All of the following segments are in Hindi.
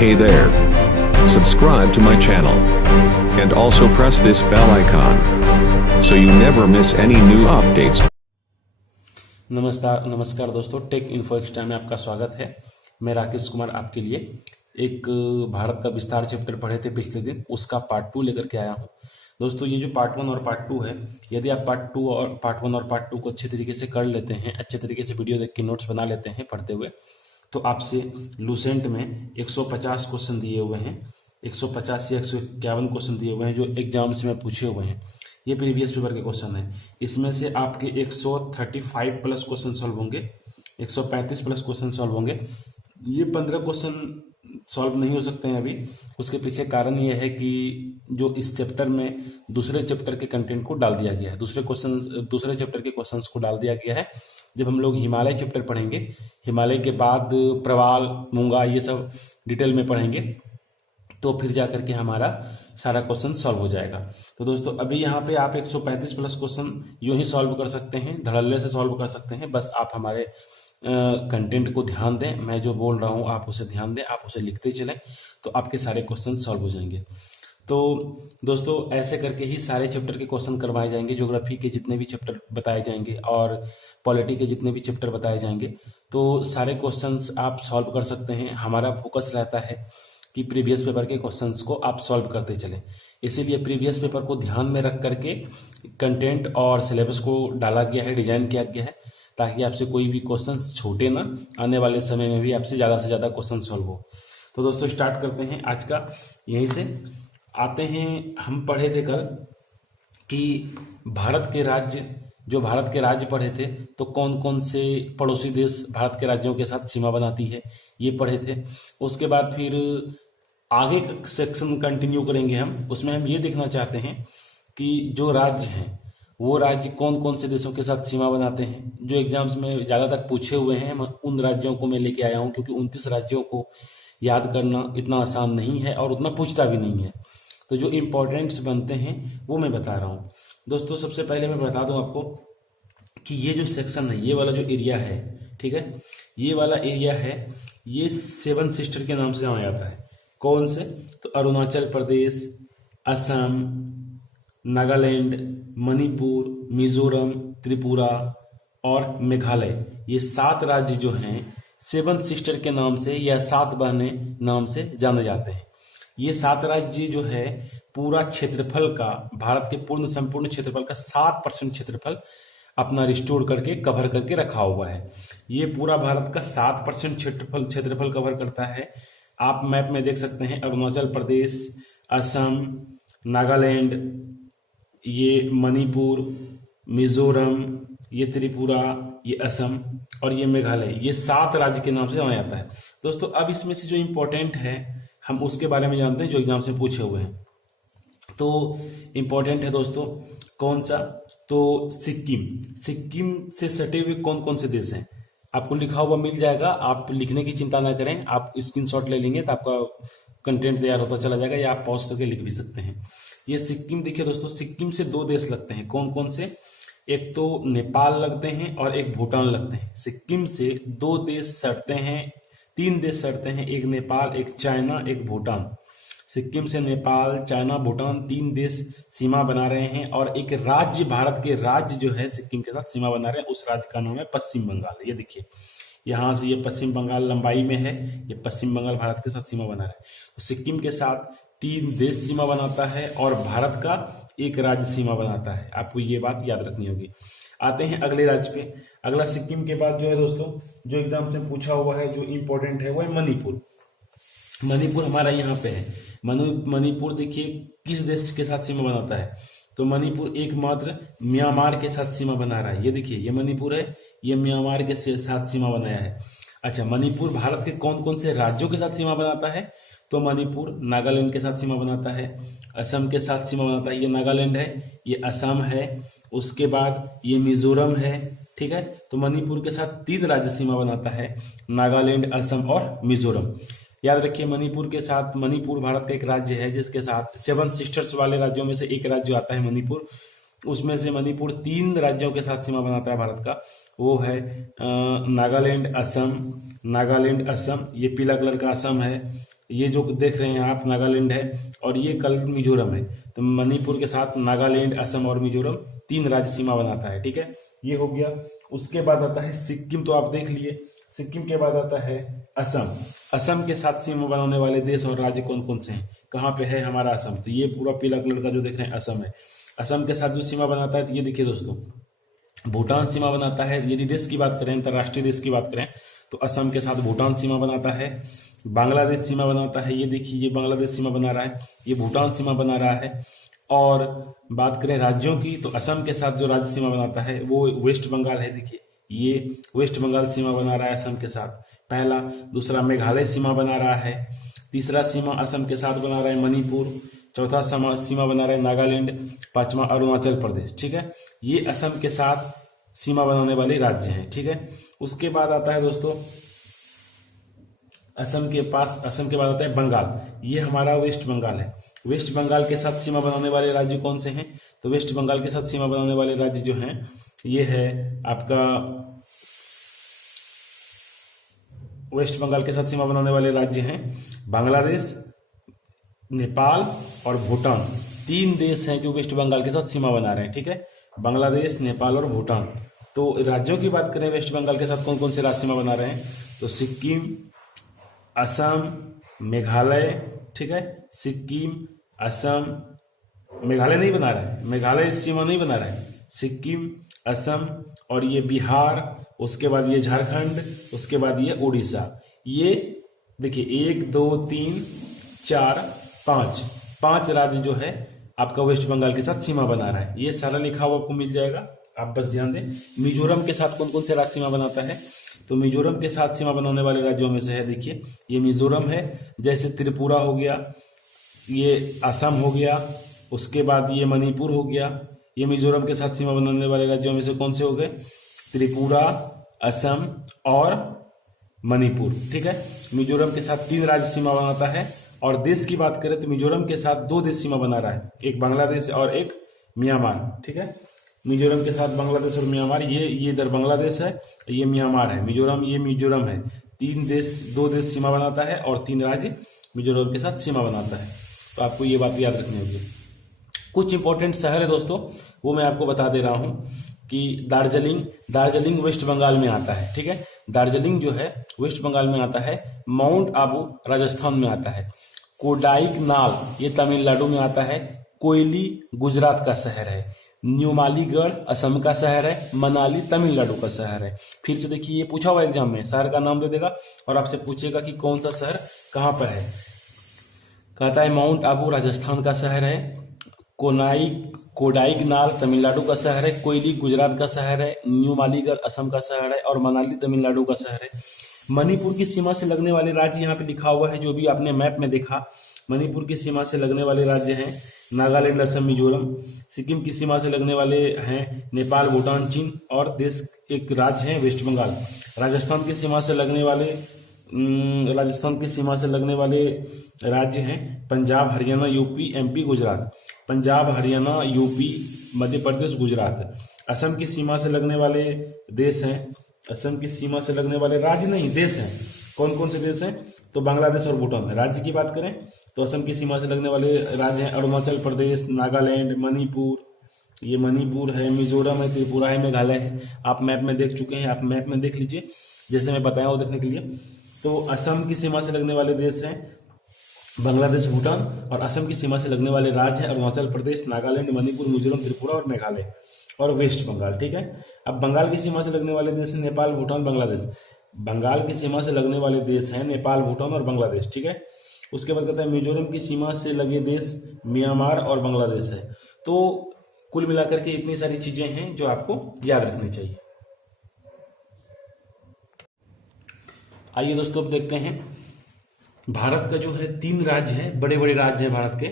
Hey there. Subscribe to my channel. And also press this bell icon. So you never miss any new updates. नमस्कार दोस्तों, टेक इन्फो एक्स्ट्रा में आपका स्वागत है। मैं राकेश कुमार आपके लिए एक भारत का विस्तार चैप्टर पढ़े थे पिछले दिन, उसका पार्ट 2 लेकर के आया हूँ। दोस्तों, ये जो पार्ट 1 और पार्ट 2 है, यदि आप पार्ट 1 और पार्ट 2 को अच्छे तरीके से कर लेते हैं, अच्छे तरीके से वीडियो देख के नोट्स बना लेते हैं पढ़ते हुए, तो आपसे लूसेंट में 150 क्वेश्चन दिए हुए हैं, 150 या 151 क्वेश्चन दिए हुए हैं जो एग्जाम्स में पूछे हुए हैं। ये प्रीवियस पेपर के क्वेश्चन है। इसमें से आपके 135 प्लस क्वेश्चन सॉल्व होंगे, 135 प्लस क्वेश्चन सॉल्व होंगे। ये 15 क्वेश्चन सॉल्व नहीं हो सकते हैं अभी। उसके पीछे कारण ये है कि जो इस चैप्टर में दूसरे चैप्टर के कंटेंट को डाल दिया गया है, दूसरे चैप्टर के क्वेश्चंस को डाल दिया गया है। जब हम लोग हिमालय चैप्टर पढ़ेंगे, हिमालय के बाद प्रवाल, मूंगा, ये सब डिटेल में पढ़ेंगे, तो फिर जाकर के हमारा सारा क्वेश्चन सॉल्व हो जाएगा। तो दोस्तों, अभी यहाँ पे आप 135 प्लस क्वेश्चन यूं ही सॉल्व कर सकते हैं, धड़ल्ले से सॉल्व कर सकते हैं। बस आप हमारे कंटेंट को ध्यान दें, मैं जो बोल रहा हूँ आप उसे ध्यान दें, आप उसे लिखते चलें, तो आपके सारे क्वेश्चन सॉल्व हो जाएंगे। तो दोस्तों, ऐसे करके ही सारे चैप्टर के क्वेश्चन करवाए जाएंगे। ज्योग्राफी के जितने भी चैप्टर बताए जाएंगे और पॉलिटी के जितने भी चैप्टर बताए जाएंगे, तो सारे क्वेश्चंस आप सॉल्व कर सकते हैं। हमारा फोकस रहता है कि प्रीवियस पेपर के क्वेश्चंस को आप सॉल्व करते चलें। इसीलिए प्रीवियस पेपर को ध्यान में रख करके कंटेंट और सिलेबस को डाला गया है, डिजाइन किया गया है, ताकि आपसे कोई भी क्वेश्चंस छूटे ना, आने वाले समय में भी आपसे ज़्यादा से ज़्यादा क्वेश्चन सॉल्व हो। तो दोस्तों, स्टार्ट करते हैं आज का। यहीं से आते हैं, हम पढ़े थे कल कि भारत के राज्य पढ़े थे, तो कौन कौन से पड़ोसी देश भारत के राज्यों के साथ सीमा बनाती है, ये पढ़े थे। उसके बाद फिर आगे सेक्शन कंटिन्यू करेंगे हम। उसमें हम ये देखना चाहते हैं कि जो राज्य हैं वो राज्य कौन कौन से देशों के साथ सीमा बनाते हैं। जो एग्जाम्स में ज़्यादातर पूछे हुए हैं, उन राज्यों को मैं लेके आया हूँ, क्योंकि 29 राज्यों को याद करना इतना आसान नहीं है और उतना पूछता भी नहीं है। तो जो इम्पोर्टेंट्स बनते हैं वो मैं बता रहा हूँ। दोस्तों, सबसे पहले मैं बता दूं आपको कि ये जो सेक्शन है, ये वाला जो एरिया है, ठीक है, ये वाला एरिया है, ये 7 सिस्टर के नाम से जाना जाता है। कौन से? तो अरुणाचल प्रदेश, असम, नागालैंड, मणिपुर, मिजोरम, त्रिपुरा और मेघालय, ये 7 राज्य जो हैं 7 सिस्टर के नाम से या 7 बहनें नाम से जाने जाते हैं। ये 7 राज्य जो है पूरा क्षेत्रफल का, भारत के संपूर्ण क्षेत्रफल का 7% क्षेत्रफल अपना रिस्टोर करके कवर करके रखा हुआ है। ये पूरा भारत का 7% क्षेत्रफल कवर करता है। आप मैप में देख सकते हैं, अरुणाचल प्रदेश, असम, नागालैंड, ये मणिपुर, मिजोरम, ये त्रिपुरा, ये असम और ये मेघालय, ये 7 राज्य के नाम से जाना जाता है। दोस्तों, अब इसमें से जो इम्पोर्टेंट है हम उसके बारे में जानते हैं, जो एग्जाम से पूछे हुए हैं। तो इम्पोर्टेंट है दोस्तों, कौन सा? तो सिक्किम से सटे हुए कौन कौन से देश हैं, आपको लिखा हुआ मिल जाएगा। आप लिखने की चिंता ना करें, आप स्क्रीनशॉट ले लेंगे तो आपका कंटेंट तैयार होता चला जाएगा, या आप पॉज करके लिख भी सकते हैं। ये सिक्किम, देखिए दोस्तों, सिक्किम से 2 देश लगते हैं। कौन कौन से? एक तो नेपाल लगते हैं और एक भूटान लगते हैं। सिक्किम से 2 देश सटते हैं, 3 देश सटते हैं, एक नेपाल, एक चाइना, एक भूटान। सिक्किम से नेपाल, चाइना, भूटान 3 देश सीमा बना रहे हैं, और एक राज्य, भारत के राज्य जो है सिक्किम के साथ सीमा बना रहे हैं, उस राज्य का नाम है पश्चिम बंगाल। ये देखिए, यहाँ से ये पश्चिम बंगाल लंबाई में है, ये पश्चिम बंगाल भारत के साथ सीमा बना रहा है। तो सिक्किम के साथ 3 देश सीमा बनाता है और भारत का एक राज्य सीमा बनाता है। आपको ये बात याद रखनी होगी। आते हैं अगले राज्य पे। अगला सिक्किम के बाद जो है दोस्तों, जो एग्जाम से पूछा हुआ है, जो इंपॉर्टेंट है, वो है मणिपुर। मणिपुर हमारा यहाँ पे है। मणिपुर देखिए किस देश के साथ सीमा बनाता है, तो मणिपुर एकमात्र म्यांमार के साथ सीमा बना रहा है। ये देखिए, ये मणिपुर है, ये म्यांमार के साथ सीमा बनाया है। अच्छा, मणिपुर भारत के कौन कौन से राज्यों के साथ सीमा बनाता है? तो मणिपुर नागालैंड के साथ सीमा बनाता है, असम के साथ सीमा बनाता है, ये नागालैंड है, ये असम है, उसके बाद ये मिजोरम है, ठीक है। तो मणिपुर के साथ 3 राज्य सीमा बनाता है, नागालैंड, असम और मिजोरम। याद रखिए, मणिपुर के साथ, मणिपुर भारत का एक राज्य है जिसके साथ 7 सिस्टर्स वाले राज्यों में से एक राज्य आता है मणिपुर। उसमें से मणिपुर 3 राज्यों के साथ सीमा बनाता है भारत का, वो है नागालैंड, असम, ये पीला कलर का असम है, ये जो देख रहे हैं आप नागालैंड है और ये कल मिजोरम है। तो मणिपुर के साथ नागालैंड, असम और मिजोरम 3 राज्य सीमा बनाता है, ठीक है, ये हो गया। उसके बाद आता है सिक्किम, तो आप देख लिए। सिक्किम के बाद आता है असम। असम के साथ सीमा बनाने वाले देश और राज्य कौन कौन से हैं, कहाँ पे है हमारा असम, तो ये पूरा पीला कलर का जो देख रहे हैं असम है। असम के साथ जो सीमा बनाता है तो ये देखिए दोस्तों, भूटान सीमा बनाता है। यदि देश की बात करें, अंतर्राष्ट्रीय देश की बात करें, तो असम के साथ भूटान सीमा बनाता है। बांग्लादेश सीमा बनाता है, ये देखिए ये बांग्लादेश सीमा बना रहा है, ये भूटान सीमा बना रहा है। और बात करें राज्यों की, तो असम के साथ जो राज्य सीमा बनाता है वो वेस्ट बंगाल है, देखिए ये वेस्ट बंगाल सीमा बना रहा है असम के साथ, पहला। दूसरा मेघालय सीमा बना रहा है। तीसरा सीमा असम के साथ बना रहा है मणिपुर। चौथा सीमा बना रहा है नागालैंड। पांचवा अरुणाचल प्रदेश, ठीक है। ये असम के साथ सीमा बनाने वाले राज्य हैं, ठीक है। उसके बाद आता है दोस्तों असम के बाद आता है बंगाल, ये हमारा वेस्ट बंगाल है। वेस्ट बंगाल के साथ सीमा बनाने वाले राज्य कौन से हैं, तो वेस्ट बंगाल के साथ सीमा बनाने वाले राज्य जो हैं ये है आपका, वेस्ट बंगाल के साथ सीमा बनाने वाले राज्य हैं बांग्लादेश, नेपाल और भूटान। 3 देश हैं जो वेस्ट बंगाल के साथ सीमा बना रहे हैं, ठीक है, बांग्लादेश, नेपाल और भूटान। तो राज्यों की बात करें वेस्ट बंगाल के साथ कौन कौन से राज्य सीमा बना रहे हैं, तो सिक्किम, असम, मेघालय, ठीक है, सिक्किम, असम, मेघालय नहीं बना रहा है, मेघालय सीमा नहीं बना रहा है, सिक्किम, असम और ये बिहार, उसके बाद ये झारखंड, उसके बाद ये उड़ीसा। ये देखिए 1 2 3 4 5 राज्य जो है आपका वेस्ट बंगाल के साथ सीमा बना रहा है। ये सारा लिखा हुआ आपको मिल जाएगा, आप बस ध्यान दें। मिजोरम के साथ कौन कौन से राज्य सीमा बनाता है, तो मिजोरम के साथ सीमा बनाने वाले राज्यों में से है, देखिए ये मिजोरम है, जैसे त्रिपुरा हो गया, ये असम हो गया, उसके बाद ये मणिपुर हो गया। ये मिजोरम के साथ सीमा बनाने वाले राज्यों में से कौन से हो गए, त्रिपुरा, असम और मणिपुर, ठीक है। मिजोरम के साथ 3 राज्य सीमा बनाता है। और देश की बात करें तो मिजोरम के साथ 2 देश सीमा बना रहा है, एक बांग्लादेश और एक म्यांमार, ठीक है। मिजोरम के साथ बांग्लादेश और म्यांमार, ये इधर बांग्लादेश है, ये म्यांमार है। मिजोरम, ये मिजोरम है। 2 देश सीमा बनाता है और 3 राज्य मिजोरम के साथ सीमा बनाता है। तो आपको ये बात याद रखनी होगी। कुछ इंपॉर्टेंट शहर है दोस्तों, वो मैं आपको बता दे रहा हूं कि दार्जिलिंग वेस्ट बंगाल में आता है, ठीक है। दार्जिलिंग जो है वेस्ट बंगाल में आता है। माउंट आबू राजस्थान में आता है। कोडाईकनाल ये तमिलनाडु में आता है। कोयली गुजरात का शहर है। न्यूमालीगढ़ असम का शहर है। मनाली तमिलनाडु का शहर है। फिर से देखिए, ये पूछा हुआ एग्जाम में, शहर का नाम दे देगा और आपसे पूछेगा कि कौन सा शहर कहाँ पर है। कहता है माउंट आबू राजस्थान का शहर है। कोडाईकनाल तमिलनाडु का शहर है। कोयली गुजरात का शहर है। न्यूमालीगढ़ असम का शहर है और मनाली तमिलनाडु का शहर है। मणिपुर की सीमा से लगने वाले राज्य यहाँ पे लिखा हुआ है, जो भी आपने मैप में देखा। मणिपुर की सीमा से लगने वाले राज्य हैं नागालैंड, असम, मिजोरम। सिक्किम की सीमा से लगने वाले हैं नेपाल, भूटान, चीन और देश एक राज्य है वेस्ट बंगाल। राजस्थान की सीमा से लगने वाले राज्य हैं Punjab, Haryana, UP, MP, Gujarat. Punjab, Haryana, UP, Madhya Pradesh, Gujarat. Assam की सीमा से लगने वाले देश हैं, असम की सीमा से लगने वाले राज्य नहीं, देश हैं। कौन कौन से देश हैं, तो बांग्लादेश और भूटान। राज्य की बात करें तो असम की सीमा से लगने वाले राज्य हैं अरुणाचल प्रदेश, नागालैंड, मणिपुर, ये मणिपुर है, मिजोरम है, त्रिपुरा है, मेघालय है। आप मैप में देख चुके हैं, आप मैप में देख लीजिए जैसे मैं बताया वो देखने के लिए। तो असम की सीमा से लगने वाले देश हैं बांग्लादेश, भूटान, और असम की सीमा से लगने वाले राज्य हैं अरुणाचल प्रदेश, नागालैंड, मणिपुर, मिजोरम, त्रिपुरा और मेघालय और वेस्ट बंगाल, ठीक है। अब बंगाल की सीमा से लगने वाले देश हैं नेपाल, भूटान, बांग्लादेश। बंगाल की सीमा से लगने वाले देश हैं नेपाल, भूटान और बांग्लादेश, ठीक है। उसके बाद कहता है मिजोरम की सीमा से लगे देश म्यांमार और बांग्लादेश है। तो कुल मिलाकर के इतनी सारी चीजें हैं जो आपको याद रखनी चाहिए। आइए दोस्तों अब देखते हैं भारत का जो है 3 राज्य है, बड़े बड़े राज्य हैं भारत के,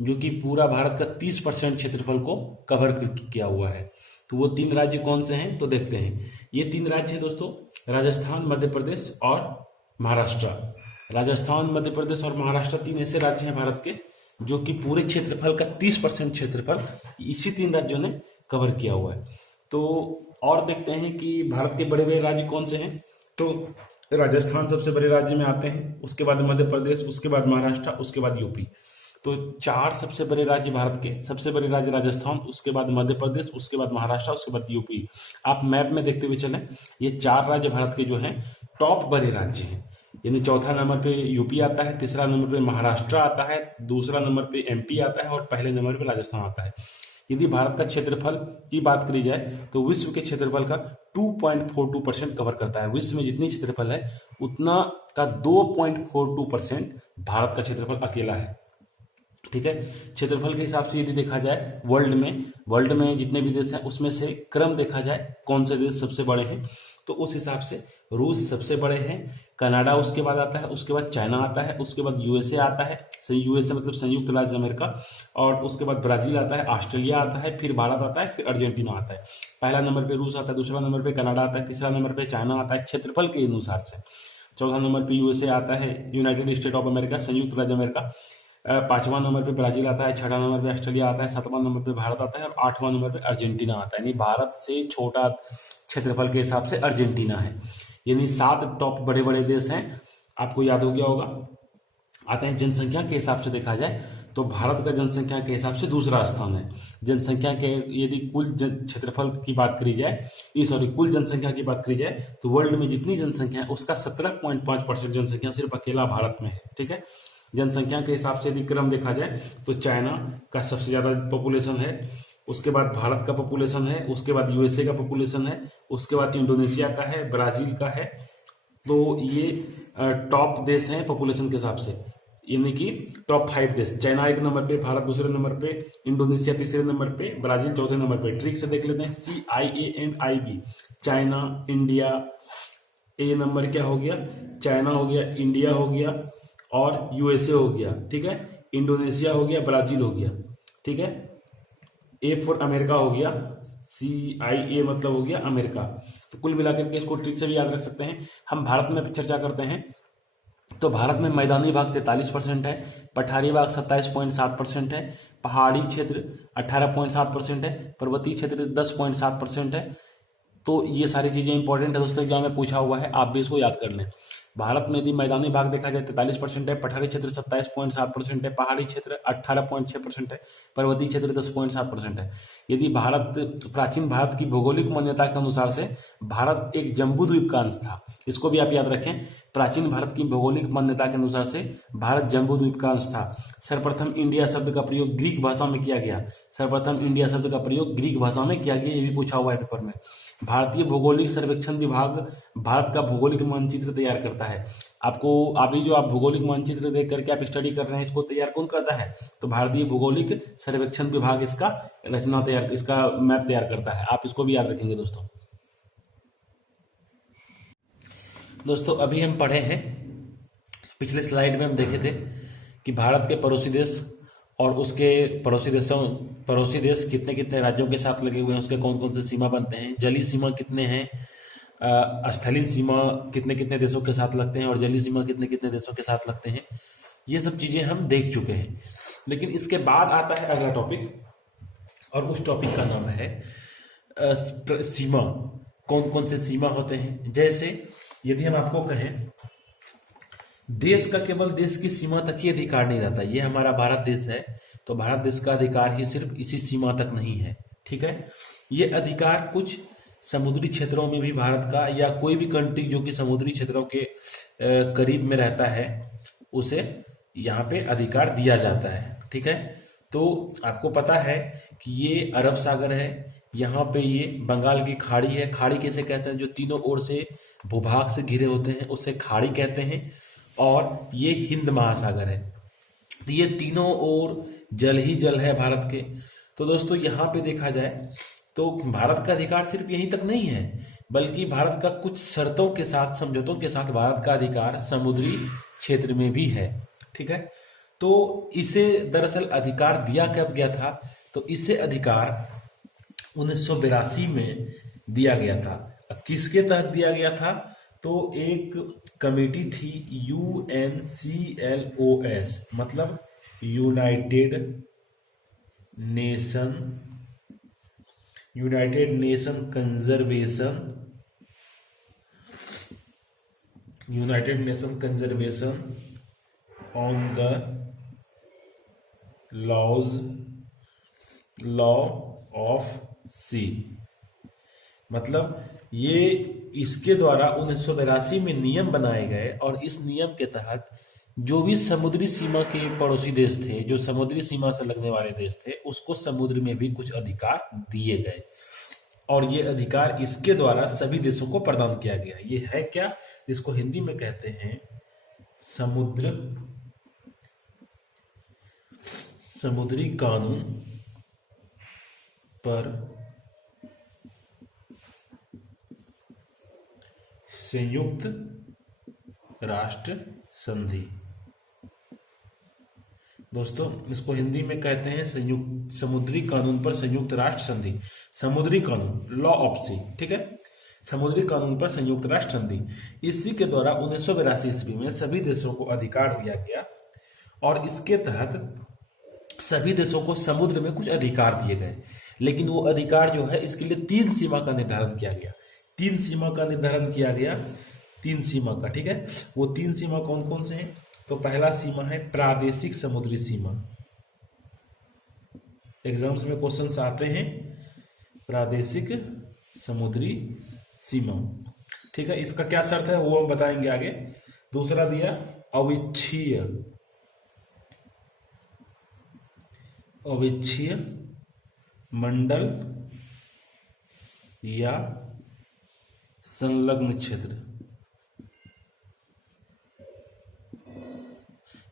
जो कि पूरा भारत का 30% क्षेत्रफल को कवर किया हुआ है। तो वो 3 राज्य कौन से हैं, तो देखते हैं। ये 3 राज्य हैं दोस्तों, राजस्थान, मध्य प्रदेश और महाराष्ट्र। राजस्थान, मध्य प्रदेश और महाराष्ट्र 3 ऐसे राज्य हैं भारत के जो कि पूरे क्षेत्रफल का 30% क्षेत्रफल इसी 3 राज्यों ने कवर किया हुआ है। तो और देखते हैं कि भारत के बड़े बड़े राज्य कौन से हैं। तो राजस्थान सबसे बड़े राज्य में आते हैं, उसके बाद मध्य प्रदेश, उसके बाद महाराष्ट्र, उसके बाद यूपी। तो 4 सबसे बड़े राज्य भारत के, सबसे बड़े राज्य राजस्थान, उसके बाद मध्य प्रदेश, उसके बाद महाराष्ट्र, उसके बाद यूपी। आप मैप में देखते हुए चलें, ये 4 राज्य भारत के जो हैं टॉप बड़े राज्य हैं। यानी चौथा नंबर पे यूपी आता है, तीसरा नंबर पे महाराष्ट्र आता है, दूसरा नंबर पे एमपी आता है और पहले नंबर पे राजस्थान आता है। यदि भारत का क्षेत्रफल की बात करी जाए तो विश्व के क्षेत्रफल का 2.42% कवर करता है। विश्व में जितनी क्षेत्रफल है उतना का 2.42% भारत का क्षेत्रफल अकेला है। ठीक है, क्षेत्रफल के हिसाब से यदि देखा जाए वर्ल्ड में जितने भी देश हैं उसमें से क्रम देखा जाए कौन से देश सबसे बड़े हैं, तो उस हिसाब से रूस सबसे बड़े हैं, कनाडा उसके बाद आता है, उसके बाद चाइना आता है, उसके बाद यूएसए आता है, यूएसए मतलब संयुक्त राज्य अमेरिका, और उसके बाद ब्राजील आता है, ऑस्ट्रेलिया आता है, फिर भारत आता है, फिर अर्जेंटीना आता है। पहला नंबर पे रूस आता है, दूसरा नंबर पे कनाडा आता है, तीसरा नंबर पे चाइना आता है क्षेत्रफल के अनुसार से। चौथा नंबर पे यूएसए आता है, यूनाइटेड स्टेट ऑफ अमेरिका, संयुक्त राज्य अमेरिका। पांचवा नंबर पे ब्राजील आता है, छठा नंबर पे ऑस्ट्रेलिया आता है, सातवां नंबर पे भारत आता है और आठवां नंबर पे अर्जेंटीना आता है। यानी भारत से छोटा क्षेत्रफल के हिसाब से अर्जेंटीना है। यानी 7 टॉप बड़े बड़े देश हैं, आपको याद हो गया होगा। आते हैं जनसंख्या के हिसाब से देखा जाए तो भारत का जनसंख्या के हिसाब से दूसरा स्थान है। जनसंख्या के यदि कुल क्षेत्रफल की बात करी जाए, कुल जनसंख्या की बात करी जाए तो वर्ल्ड में जितनी जनसंख्या है उसका 17.5% जनसंख्या सिर्फ अकेला भारत में है। ठीक है, जनसंख्या के हिसाब से यदि क्रम देखा जाए तो चाइना का सबसे ज्यादा पॉपुलेशन है, उसके बाद भारत का पॉपुलेशन है, उसके बाद यूएसए का पॉपुलेशन है, उसके बाद इंडोनेशिया का है, ब्राजील का है। तो ये टॉप देश हैं पॉपुलेशन के हिसाब से, यानी कि टॉप 5 देश। चाइना 1 नंबर पे, भारत दूसरे नंबर पे, इंडोनेशिया तीसरे नंबर पे, ब्राजील चौथे नंबर पे। ट्रिक से देख लेते हैं, CIANIB, चाइना, इंडिया। ए नंबर क्या हो गया, चाइना हो गया, इंडिया हो गया और यूएसए हो गया। ठीक है, इंडोनेशिया हो गया, ब्राजील हो गया। ठीक है, ए फॉर अमेरिका हो गया, CIA मतलब हो गया अमेरिका। तो कुल मिलाकर के इसको ट्रिक से भी याद रख सकते हैं। हम भारत में चर्चा करते हैं तो भारत में मैदानी भाग 43% है, पठारी भाग 27.7% है, पहाड़ी क्षेत्र 18.7% है, पर्वतीय क्षेत्र 10.7% है। तो ये सारी चीजें इंपॉर्टेंट है दोस्तों, एग्जाम में पूछा हुआ है, आप भी इसको याद कर लें। भारत में यदि मैदानी भाग देखा जाए 43% है, पठारी क्षेत्र 27.7% है, पहाड़ी क्षेत्र 18.6% है, पर्वतीय क्षेत्र 10.7% है। यदि प्राचीन भारत की भौगोलिक मान्यता के अनुसार से भारत एक जम्बू द्वीप का अंश था, इसको भी आप याद रखें। प्राचीन भारत की भौगोलिक मान्यता के अनुसार से भारत जम्बू द्वीप का अंश था। सर्वप्रथम इंडिया शब्द का प्रयोग ग्रीक भाषा में किया गया, सर्वप्रथम इंडिया शब्द का प्रयोग ग्रीक भाषा में किया गया, ये भी पूछा हुआ है पेपर में। भारतीय भौगोलिक सर्वेक्षण विभाग भारत का भौगोलिक मानचित्र तैयार करता है। अभी जो आप भौगोलिक मानचित्र देख करके आप स्टडी कर रहे हैं, इसको तैयार कौन करता है, तो भारतीय भौगोलिक सर्वेक्षण विभाग इसका इसका मैप तैयार करता है। आप इसको भी याद रखेंगे दोस्तों अभी हम पढ़े हैं, पिछले स्लाइड में हम देखे थे कि भारत के पड़ोसी देश और उसके पड़ोसी देश कितने कितने राज्यों के साथ लगे हुए हैं, उसके कौन कौन से सीमा बनते हैं, जलीय सीमा कितने हैं, स्थलीय सीमा कितने कितने देशों के साथ लगते हैं और जलीय सीमा कितने कितने देशों के साथ लगते हैं। ये सब चीजें हम देख चुके हैं। लेकिन इसके बाद आता है अगला टॉपिक, और उस टॉपिक का नाम है सीमा। कौन कौन से सीमा होते हैं। जैसे यदि हम आपको कहें देश का केवल देश की सीमा तक ही अधिकार नहीं रहता, ये हमारा भारत देश है तो भारत देश का अधिकार ही सिर्फ इसी सीमा तक नहीं है। ठीक है, ये अधिकार कुछ समुद्री क्षेत्रों में भी भारत का या कोई भी कंट्री जो कि समुद्री क्षेत्रों के करीब में रहता है उसे यहाँ पे अधिकार दिया जाता है। ठीक है, तो आपको पता है कि ये अरब सागर है, यहाँ पे ये बंगाल की खाड़ी है। खाड़ी किसे कहते हैं, जो तीनों ओर से भूभाग से घिरे होते हैं उसे खाड़ी कहते हैं। और ये हिंद महासागर है, तो ये तीनों ओर जल ही जल है भारत के। तो दोस्तों यहाँ पे देखा जाए तो भारत का अधिकार सिर्फ यहीं तक नहीं है, बल्कि भारत का कुछ शर्तों के साथ, समझौतों के साथ भारत का अधिकार समुद्री क्षेत्र में भी है। ठीक है, तो इसे दरअसल अधिकार दिया कब गया था, तो इसे अधिकार 1982 में दिया गया था। किसके तहत दिया गया था, तो एक कमेटी थी UNCLOS, मतलब United Nation conservation United Nation conservation on the law of sea, मतलब ये इसके द्वारा 1982 में नियम बनाए गए और इस नियम के तहत जो भी समुद्री सीमा के पड़ोसी देश थे, जो समुद्री सीमा से लगने वाले देश थे, उसको समुद्र में भी कुछ अधिकार दिए गए और ये अधिकार इसके द्वारा सभी देशों को प्रदान किया गया। ये है क्या, जिसको हिंदी में कहते हैं समुद्री कानून पर संयुक्त राष्ट्र संधि। दोस्तों इसको हिंदी में कहते हैं समुद्री कानून पर संयुक्त राष्ट्र संधि। समुद्री कानून, लॉ ऑफ सी, ठीक है, समुद्री कानून पर संयुक्त राष्ट्र संधि। इसी के द्वारा 1982 ईस्वी में सभी देशों को अधिकार दिया गया और इसके तहत सभी देशों को समुद्र में कुछ अधिकार दिए गए। लेकिन वो अधिकार जो है, इसके लिए 3 सीमा का निर्धारण किया गया। 3 सीमा का निर्धारण किया गया, 3 सीमा का, ठीक है। वो 3 सीमा कौन कौन से हैं? तो पहला सीमा है प्रादेशिक समुद्री सीमा। एग्जाम्स में क्वेश्चंस आते हैं, प्रादेशिक समुद्री सीमा, ठीक है। इसका क्या शर्त है वो हम बताएंगे आगे। दूसरा दिया अविच्छीय मंडल या संलग्न क्षेत्र।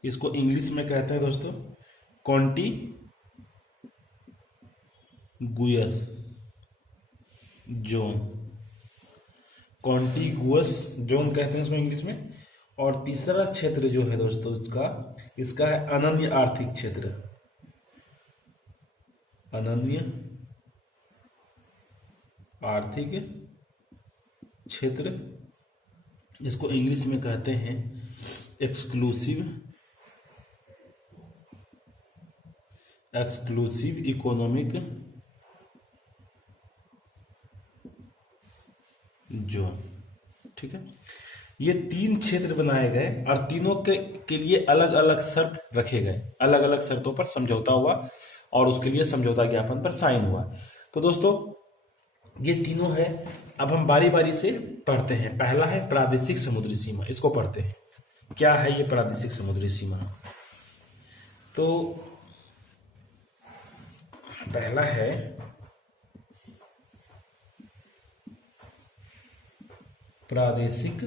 इसको इंग्लिश में कहते हैं दोस्तों कॉन्टिगुअस जोन। कॉन्टिगुअस जोन कहते हैं इसको इंग्लिश में। और तीसरा क्षेत्र जो है दोस्तों इसका है अनन्य आर्थिक क्षेत्र। अनन्य आर्थिक क्षेत्र, इसको इंग्लिश में कहते हैं एक्सक्लूसिव इकोनॉमिक जोन, ठीक है। ये 3 क्षेत्र बनाए गए और तीनों के लिए अलग अलग शर्त रखे गए। अलग अलग शर्तों पर समझौता हुआ और उसके लिए समझौता ज्ञापन पर साइन हुआ। तो दोस्तों ये तीनों है। अब हम बारी बारी से पढ़ते हैं। पहला है प्रादेशिक समुद्री सीमा, इसको पढ़ते हैं। क्या है ये प्रादेशिक समुद्री सीमा? तो पहला है प्रादेशिक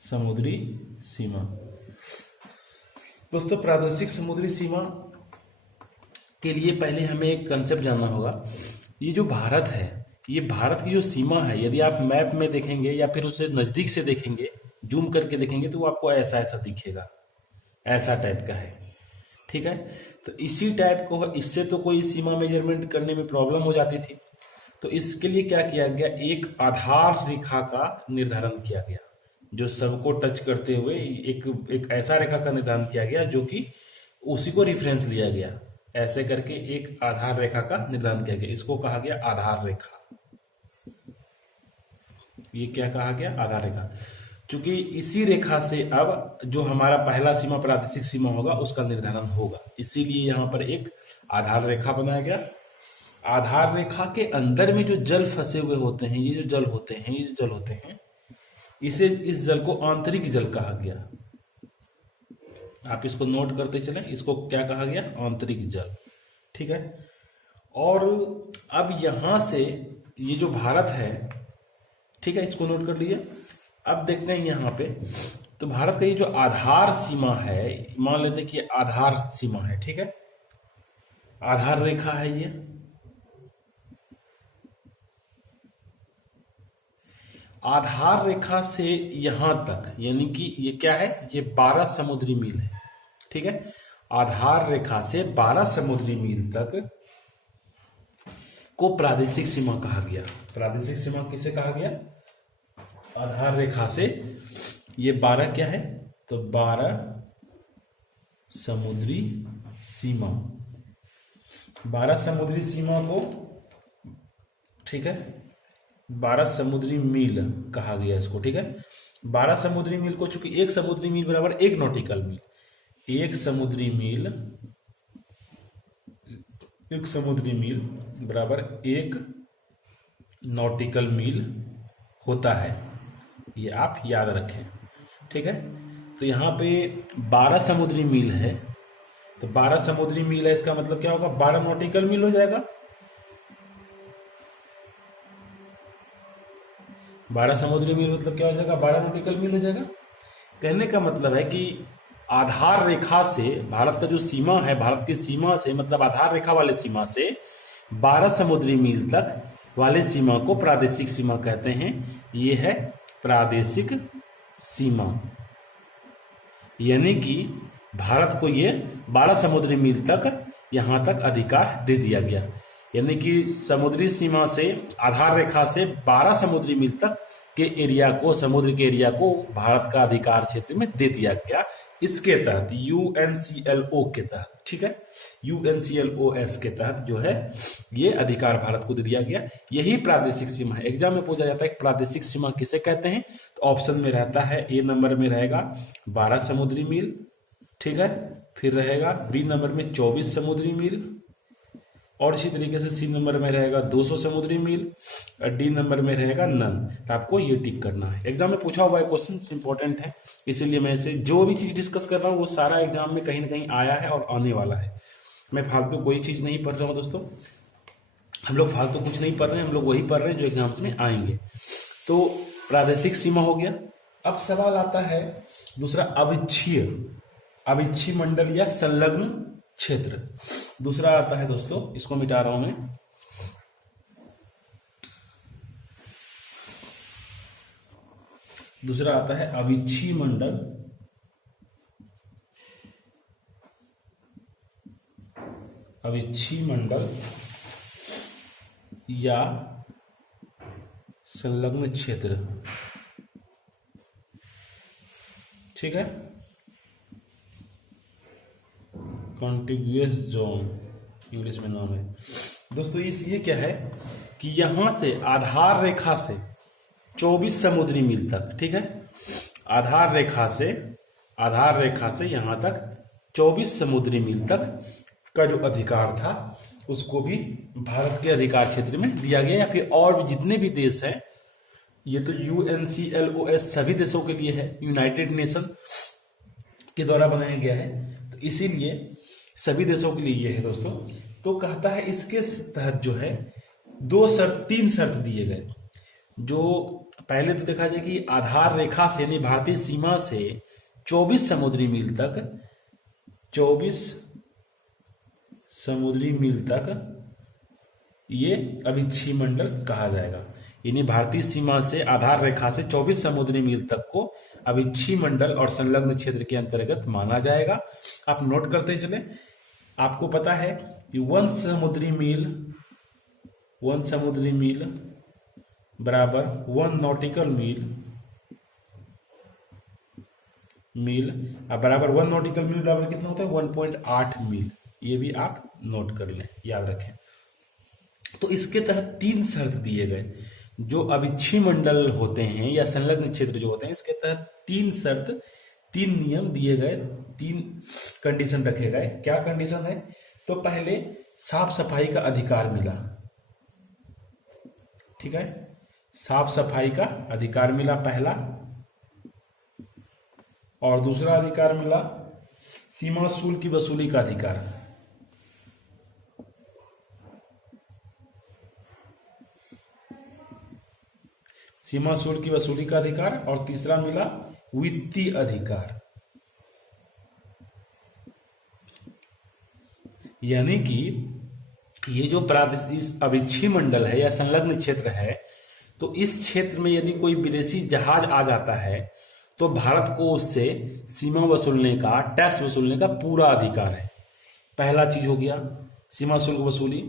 समुद्री सीमा। दोस्तों प्रादेशिक समुद्री सीमा के लिए पहले हमें एक कंसेप्ट जानना होगा। ये जो भारत है, ये भारत की जो सीमा है, यदि आप मैप में देखेंगे या फिर उसे नजदीक से देखेंगे, जूम करके देखेंगे, तो वो आपको ऐसा ऐसा दिखेगा, ऐसा टाइप का है, ठीक है। तो इसी टाइप को, इससे तो कोई सीमा मेजरमेंट करने में प्रॉब्लम हो जाती थी। तो इसके लिए क्या किया गया, एक आधार रेखा का निर्धारण किया गया, जो सबको टच करते हुए एक ऐसा रेखा का निर्धारण किया गया जो कि उसी को रिफरेंस लिया गया। ऐसे करके एक आधार रेखा का निर्धारण किया गया, इसको कहा गया आधार रेखा। ये क्या कहा गया, आधार रेखा। चूंकि इसी रेखा से अब जो हमारा पहला सीमा प्रादेशिक सीमा होगा उसका निर्धारण होगा, इसीलिए यहां पर एक आधार रेखा बनाया गया। आधार रेखा के अंदर में जो जल फंसे हुए होते हैं, ये जो जल होते हैं, इसे, इस जल को आंतरिक जल कहा गया। आप इसको नोट करते चलें, इसको क्या कहा गया, आंतरिक जल, ठीक है। और अब यहां से ये जो भारत है, ठीक है, इसको नोट कर लीजिए। अब देखते हैं यहां पे, तो भारत का ये जो आधार सीमा है, मान लेते हैं कि आधार सीमा है, ठीक है, आधार रेखा है ये। आधार रेखा से यहां तक, यानी कि ये क्या है, ये 12 समुद्री मील है, ठीक है। आधार रेखा से 12 समुद्री मील तक को प्रादेशिक सीमा कहा गया। प्रादेशिक सीमा किसे कहा गया, आधार रेखा से ये 12 क्या है, तो 12 समुद्री सीमा, 12 समुद्री सीमा को, ठीक है, 12 समुद्री मील कहा गया इसको, ठीक है। 12 समुद्री मील को, चूंकि एक समुद्री मील बराबर एक नॉटिकल मील, एक समुद्री मील बराबर एक नॉटिकल मील होता है, ये आप याद रखें, ठीक है। तो यहाँ पे 12 समुद्री मील है, तो 12 समुद्री मील है, इसका मतलब क्या होगा, 12 नॉटिकल मील हो जाएगा। 12 समुद्री मील मतलब क्या हो जाएगा, 12 नॉटिकल मील हो जाएगा। कहने का मतलब है कि आधार रेखा से भारत का जो सीमा है, भारत की सीमा से मतलब आधार रेखा वाले सीमा से 12 समुद्री मील तक वाले सीमा को प्रादेशिक सीमा कहते हैं। ये है प्रादेशिक सीमा, यानी कि भारत को ये 12 समुद्री मील तक यहां तक अधिकार दे दिया गया, यानी कि समुद्री सीमा से आधार रेखा से 12 समुद्री मील तक के एरिया को, समुद्र के एरिया को भारत का अधिकार क्षेत्र में दे दिया गया। इसके तहत UNCLO के तहत, ठीक है, UNCLOS के तहत जो है ये अधिकार भारत को दे दिया गया। यही प्रादेशिक सीमा है। एग्जाम में पूछा जाता है कि प्रादेशिक सीमा किसे कहते हैं, तो ऑप्शन में रहता है ए नंबर में रहेगा 12 समुद्री मील, ठीक है, फिर रहेगा बी नंबर में 24 समुद्री मील, और इसी तरीके से सी नंबर में रहेगा 200 समुद्री मील, और डी नंबर में रहेगा नन। तो आपको ये टिक करना है। एग्जाम में पूछा हुआ है, क्वेश्चन इंपॉर्टेंट है, इसीलिए मैं इसे जो भी चीज डिस्कस कर रहा हूँ वो सारा एग्जाम में कहीं ना कहीं आया है और आने वाला है। मैं फालतू कोई चीज नहीं पढ़ रहा हूँ दोस्तों, हम लोग फालतू कुछ नहीं पढ़ रहे हैं, हम लोग वही पढ़ रहे हैं जो एग्जाम्स में आएंगे। तो प्रादेशिक सीमा हो गया। अब सवाल आता है दूसरा, अविच्छीय मंडल या संलग्न क्षेत्र। दूसरा आता है दोस्तों, इसको मिटा रहा हूं मैं, दूसरा आता है अविच्छीय मंडल या संलग्न क्षेत्र, ठीक है, कॉन्टिग्यूअस जोन इंग्लिश में नाम है दोस्तों। ये क्या है कि यहां से आधार रेखा से 24 समुद्री मील तक, ठीक है, आधार रेखा से यहां तक 24 समुद्री मील तक का जो अधिकार था उसको भी भारत के अधिकार क्षेत्र में दिया गया, या फिर और भी जितने भी देश हैं, ये तो UNCLOS सभी देशों के लिए है, यूनाइटेड नेशन के द्वारा बनाया गया है, तो इसीलिए सभी देशों के लिए ये है दोस्तों। तो कहता है इसके तहत जो है 3 शर्त दिए गए। जो पहले तो देखा जाए कि आधार रेखा से यानी भारतीय सीमा से 24 समुद्री मील तक, 24 समुद्री मील तक ये अविच्छीय मंडल कहा जाएगा, यानी भारतीय सीमा से आधार रेखा से 24 समुद्री मील तक को अविच्छीय मंडल और संलग्न क्षेत्र के अंतर्गत माना जाएगा। आप नोट करते चले। आपको पता है कि 1 समुद्री मील बराबर 1 नॉटिकल मील बराबर 1 नॉटिकल मील बराबर कितना होता है, 1.8 मील। ये भी आप नोट कर लें, याद रखें। तो इसके तहत 3 शर्त दिए गए। जो अविच्छीय मंडल होते हैं या संलग्न क्षेत्र जो होते हैं, इसके तहत 3 शर्त, 3 नियम दिए गए, 3 कंडीशन रखे गए। क्या कंडीशन है? तो पहले साफ सफाई का अधिकार मिला, ठीक है, साफ सफाई का अधिकार मिला पहला, और दूसरा अधिकार मिला सीमा शुल्क की वसूली का अधिकार। सीमा शुल्क की वसूली का अधिकार, और तीसरा मिला वित्तीय अधिकार। यानी कि ये जो प्रादेशिक अविच्छीय मंडल है या संलग्न क्षेत्र है, तो इस क्षेत्र में यदि कोई विदेशी जहाज आ जाता है तो भारत को उससे सीमा वसूलने का, टैक्स वसूलने का पूरा अधिकार है। पहला चीज हो गया सीमा शुल्क वसूली।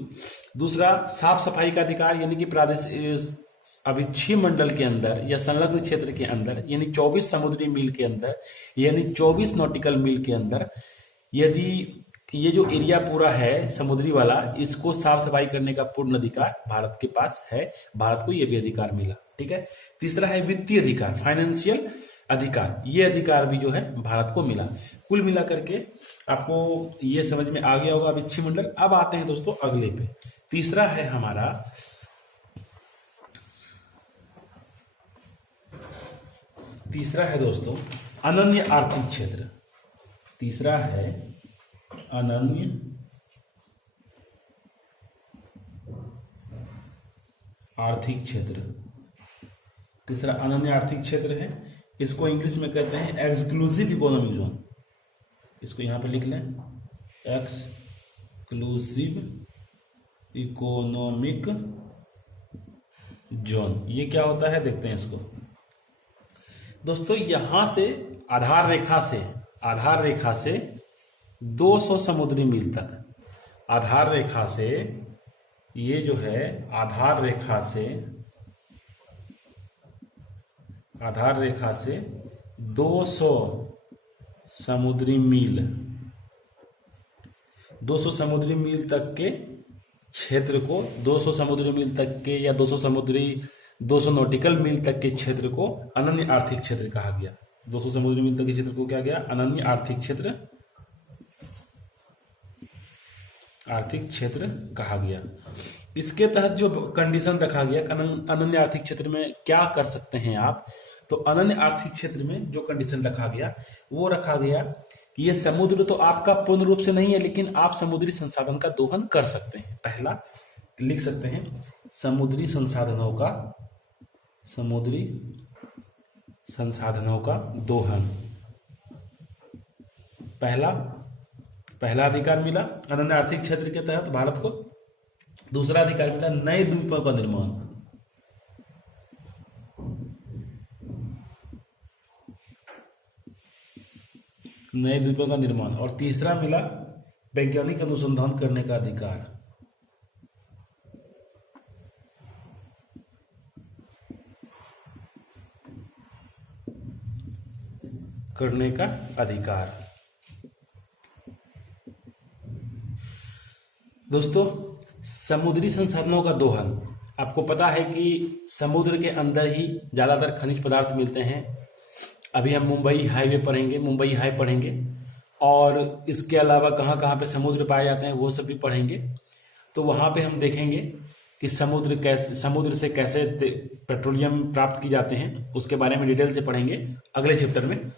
दूसरा साफ सफाई का अधिकार, यानी कि प्रादेशिक अविच्छीय मंडल के अंदर या संलग्न क्षेत्र के अंदर, यानी 24 समुद्री मील के अंदर, यानी 24 नॉटिकल मील के अंदर, यदि ये जो एरिया पूरा है समुद्री वाला, इसको साफ सफाई करने का पूर्ण अधिकार भारत के पास है। भारत को ये भी अधिकार मिला। ठीक है। तीसरा है वित्तीय अधिकार, फाइनेंशियल अधिकार। ये अधिकार भी जो है भारत को मिला। कुल मिला करके आपको ये समझ में आ गया होगा विच्छी मंडल। अब आते हैं दोस्तों अगले पे। तीसरा है हमारा दोस्तों अनन्य आर्थिक क्षेत्र। तीसरा है अनन्य आर्थिक क्षेत्र। तीसरा अनन्य आर्थिक क्षेत्र है। इसको इंग्लिश में कहते हैं एक्सक्लूसिव इकोनॉमिक जोन। इसको यहां पे लिख लें, एक्सक्लूसिव इकोनॉमिक जोन। ये क्या होता है देखते हैं इसको। दोस्तों यहां से आधार रेखा से 200 समुद्री मील तक, आधार रेखा से ये जो है आधार रेखा से 200 समुद्री मील, 200 समुद्री मील तक के क्षेत्र को, 200 समुद्री मील तक के या 200 नॉटिकल मील तक के क्षेत्र को अनन्य आर्थिक क्षेत्र कहा गया। 200 समुद्री मील तक के क्षेत्र को क्या गया? अनन्य आर्थिक क्षेत्र कहा गया। इसके तहत जो कंडीशन रखा गया, अनन्य आर्थिक क्षेत्र में क्या कर सकते हैं आप, तो अनन्य आर्थिक क्षेत्र में जो कंडीशन रखा गया वो रखा गया कि ये समुद्र तो आपका पूर्ण रूप से नहीं है, लेकिन आप समुद्री संसाधन का दोहन कर सकते हैं। पहला लिख सकते हैं समुद्री संसाधनों का दोहन। पहला अधिकार मिला अनन्य आर्थिक क्षेत्र के तहत भारत को। दूसरा अधिकार मिला नए द्वीपों का निर्माण। और तीसरा मिला वैज्ञानिक अनुसंधान करने का अधिकार। दोस्तों समुद्री संसाधनों का दोहन, आपको पता है कि समुद्र के अंदर ही ज्यादातर खनिज पदार्थ मिलते हैं। अभी हम मुंबई हाई पढ़ेंगे और इसके अलावा कहाँ कहाँ पे समुद्र पाए जाते हैं वो सब भी पढ़ेंगे। तो वहां पे हम देखेंगे कि समुद्र से कैसे पेट्रोलियम प्राप्त की जाते हैं, उसके बारे में डिटेल से पढ़ेंगे अगले चैप्टर में।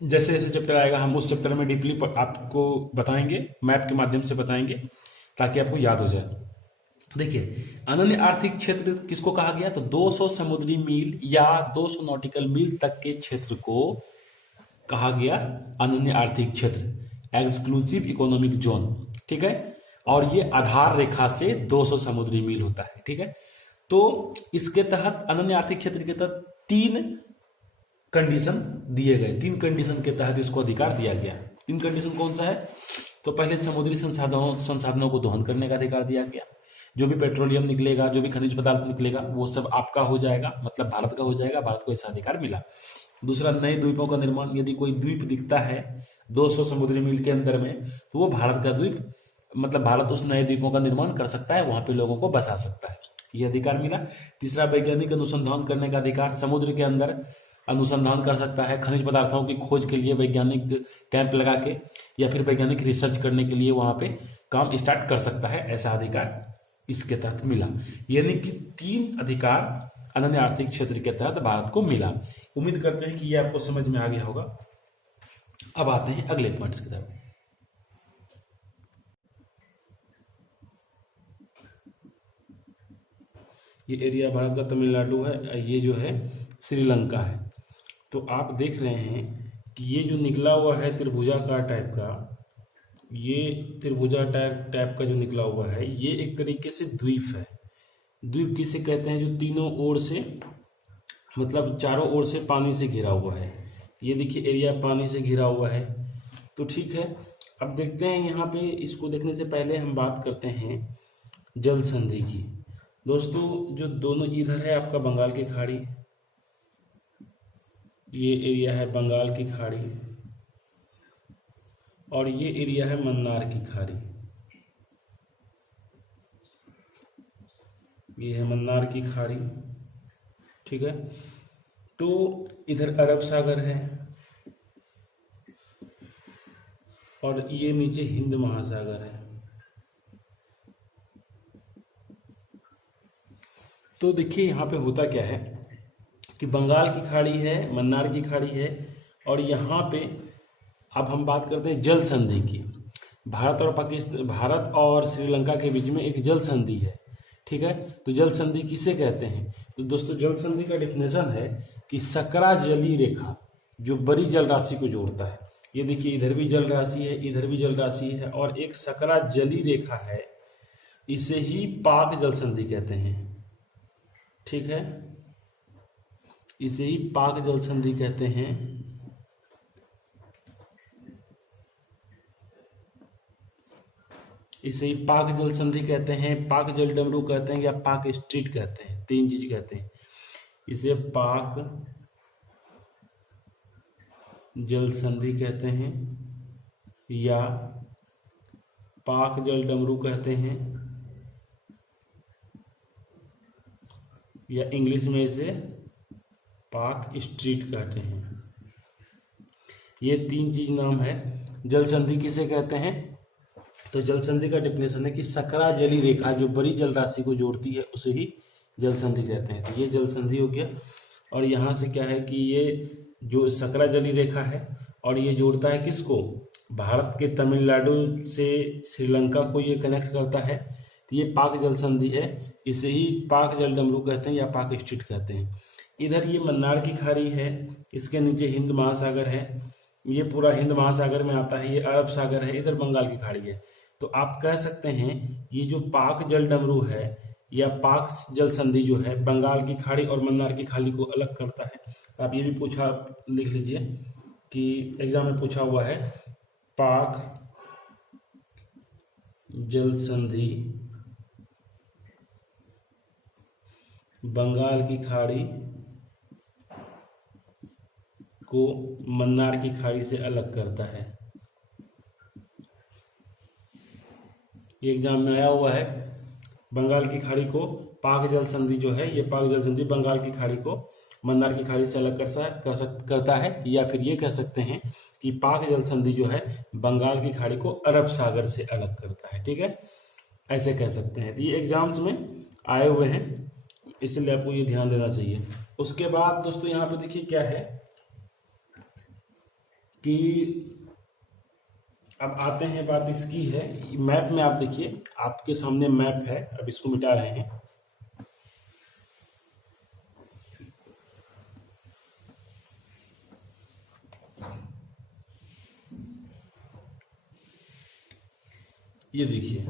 जैसे जैसे चैप्टर आएगा हम उस चैप्टर में डीपली आपको बताएंगे, मैप के माध्यम से बताएंगे ताकि आपको याद हो जाए। देखिए अनन्य आर्थिक क्षेत्र किसको कहा गया, तो 200 समुद्री मील या 200 नॉटिकल मील तक के क्षेत्र को कहा गया अनन्य आर्थिक क्षेत्र, एक्सक्लूसिव इकोनॉमिक जोन। ठीक है। और ये आधार रेखा से 200 समुद्री मील होता है। ठीक है। तो इसके तहत अनन्य आर्थिक क्षेत्र के तहत 3 कंडीशन दिए गए। 3 कंडीशन के तहत इसको अधिकार दिया गया। 3 कंडीशन कौन सा है, तो पहले समुद्री संसाधनों को दोहन करने का अधिकार दिया गया। जो भी पेट्रोलियम निकलेगा, जो भी खनिज पदार्थ निकलेगा वो सब आपका हो जाएगा, मतलब भारत का हो जाएगा, भारत को ऐसा अधिकार मिला। दूसरा नए द्वीपों का निर्माण, यदि कोई द्वीप दिखता है 200 समुद्री मील के अंदर में तो वो भारत का द्वीप, मतलब भारत उस नए द्वीपों का निर्माण कर सकता है, वहां पे लोगों को बसा सकता है, ये अधिकार मिला। तीसरा वैज्ञानिक अनुसंधान करने का अधिकार, समुद्र के अंदर अनुसंधान कर सकता है, खनिज पदार्थों की खोज के लिए वैज्ञानिक कैंप लगा के या फिर वैज्ञानिक रिसर्च करने के लिए वहां पे काम स्टार्ट कर सकता है, ऐसा अधिकार इसके तहत मिला। यानी कि 3 अधिकार अनन्य आर्थिक क्षेत्र के तहत भारत को मिला। उम्मीद करते हैं कि ये आपको समझ में आ गया होगा। अब आते हैं अगले पॉइंट्स की तरफ। ये एरिया भारत का तमिलनाडु है, ये जो है श्रीलंका है। तो आप देख रहे हैं कि ये जो निकला हुआ है त्रिभुजाकार टाइप का, ये त्रिभुजा टाइप का जो निकला हुआ है ये एक तरीके से द्वीप है। द्वीप किसे कहते हैं, जो तीनों ओर से, मतलब चारों ओर से पानी से घिरा हुआ है। ये देखिए एरिया पानी से घिरा हुआ है। तो ठीक है, अब देखते हैं यहाँ पे, इसको देखने से पहले हम बात करते हैं जल संधि की। दोस्तों जो दोनों, इधर है आपका बंगाल की खाड़ी, ये एरिया है बंगाल की खाड़ी, और ये एरिया है मन्नार की खाड़ी। ये है मन्नार की खाड़ी, ठीक है। तो इधर अरब सागर है और ये नीचे हिंद महासागर है। तो देखिए यहाँ पे होता क्या है कि बंगाल की खाड़ी है, मन्नार की खाड़ी है, और यहाँ पे अब हम बात करते हैं जल संधि की। भारत और श्रीलंका के बीच में एक जल संधि है, ठीक है। तो जल संधि किसे कहते हैं? तो दोस्तों जल संधि का डेफिनेशन है कि सकरा जलीय रेखा जो बड़ी जल राशि को जोड़ता है। ये देखिए इधर भी जल राशि है, इधर भी जल राशि है, और एक सकरा जलीय रेखा है, इसे ही पाक जल संधि कहते हैं, ठीक है। इसे ही पाक जल संधि कहते हैं। इसे ही पाक जल संधि कहते हैं, पाक जल डमरू कहते हैं, या पाक स्ट्रीट कहते हैं। तीन चीज कहते हैं। इसे पाक जल संधि कहते हैं, या पाक जल डमरू कहते हैं, या इंग्लिश में इसे पाक स्ट्रीट कहते हैं। ये तीन चीज नाम है। जल संधि किसे कहते हैं? तो जल संधि का डेफिनेशन है कि सकरा जली रेखा जो बड़ी जल राशि को जोड़ती है उसे ही जल संधि कहते हैं। तो ये जल संधि हो गया। और यहाँ से क्या है कि ये जो सकरा जली रेखा है और ये जोड़ता है किसको? भारत के तमिलनाडु से श्रीलंका को ये कनेक्ट करता है। तो ये पाक जल संधि है, इसे ही पाक जल डमरू कहते हैं या पाक स्ट्रीट कहते हैं। इधर ये मन्नार की खाड़ी है, इसके नीचे हिंद महासागर है, ये पूरा हिंद महासागर में आता है, ये अरब सागर है, इधर बंगाल की खाड़ी है। तो आप कह सकते हैं ये जो पाक जल डमरू है या पाक जल संधि जो है बंगाल की खाड़ी और मन्नार की खाड़ी को अलग करता है। तो आप ये भी पूछा, लिख लीजिए कि एग्जाम में पूछा हुआ है, पाक जल संधि बंगाल की खाड़ी को मन्नार की खाड़ी से अलग करता है। ये एग्जाम में आया हुआ है। बंगाल की खाड़ी को पाक जल संधि जो है, ये पाक जल संधि बंगाल की खाड़ी को मन्नार की खाड़ी से अलग करता है, या फिर ये कह सकते हैं कि पाक जल संधि जो है बंगाल की खाड़ी को अरब सागर से अलग करता है, ठीक है। ऐसे कह सकते हैं। तो ये एग्जाम्स में आए हुए हैं, इसलिए आपको ये ध्यान देना चाहिए। उसके बाद दोस्तों यहाँ पे देखिए क्या है कि अब आते हैं, बात इसकी है मैप में। आप देखिए आपके सामने मैप है, अब इसको मिटा रहे हैं। ये देखिए,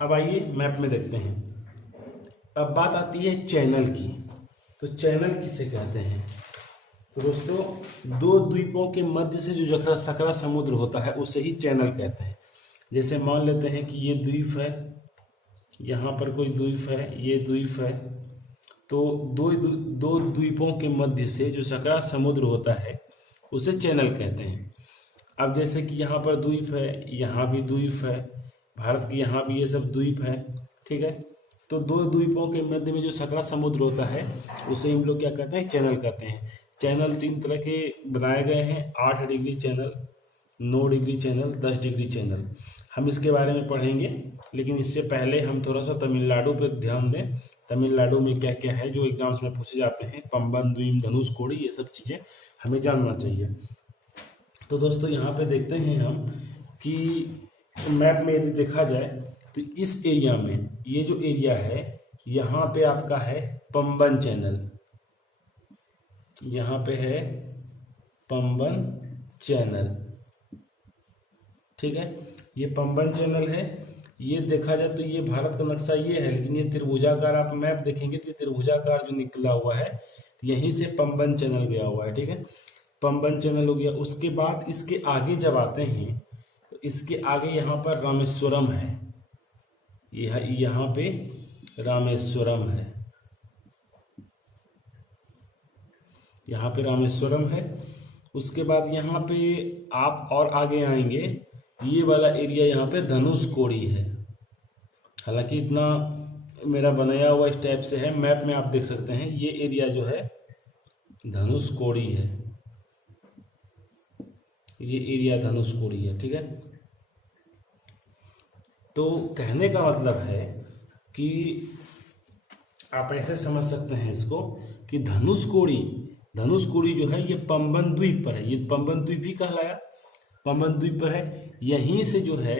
अब आइए मैप में देखते हैं। अब बात आती है चैनल की। तो चैनल किसे कहते हैं? तो दोस्तों दो द्वीपों के मध्य से जो सकरा समुद्र होता है उसे ही चैनल कहते हैं। जैसे मान लेते हैं कि ये द्वीप है, यहाँ पर कोई द्वीप है, ये द्वीप है, तो दो द्वीपों के मध्य से जो सकरा समुद्र होता है उसे चैनल कहते हैं। अब जैसे कि यहाँ पर द्वीप है, यहाँ भी द्वीप है, भारत के यहाँ भी ये सब द्वीप है, ठीक है। तो दो द्वीपों के मध्य में जो सकरा समुद्र होता है उसे हम लोग क्या कहते हैं? चैनल कहते हैं। चैनल तीन तरह के बनाए गए हैं, 8 degree channel, 9 degree channel, 10 degree channel. हम इसके बारे में पढ़ेंगे, लेकिन इससे पहले हम थोड़ा सा तमिलनाडु पर ध्यान दें। तमिलनाडु में क्या क्या है जो एग्जाम्स में पूछे जाते हैं, पंबन द्वीप, धनुषकोडी, ये सब चीज़ें हमें जानना चाहिए। तो दोस्तों यहाँ पे देखते हैं हम कि मैप में यदि देखा जाए तो इस एरिया में, ये जो एरिया है यहाँ पे आपका है पंबन चैनल, यहाँ पे है पंबन चैनल, ठीक है। ये पंबन चैनल है। ये देखा जाए तो ये भारत का नक्शा ये है, लेकिन ये त्रिभुजाकार, आप मैप देखेंगे तो ये त्रिभुजाकार जो निकला हुआ है, यहीं से पंबन चैनल गया हुआ है, ठीक है। पंबन चैनल हो गया। उसके बाद इसके आगे जब आते हैं तो इसके आगे यहाँ पर रामेश्वरम है, यहाँ पे रामेश्वरम है, यहाँ पे रामेश्वरम है। उसके बाद यहाँ पे आप और आगे आएंगे, ये वाला एरिया यहाँ पे धनुषकोडी है। हालांकि इतना मेरा बनाया हुआ इस टाइप से है, मैप में आप देख सकते हैं ये एरिया जो है धनुषकोडी है, ये एरिया धनुषकोडी है। ठीक है, तो कहने का मतलब है कि आप ऐसे समझ सकते हैं इसको कि धनुषकोडी जो है ये पंबन द्वीप पर है, ये पंबन द्वीप ही कहलाया, पंबन द्वीप पर है। यहीं से जो है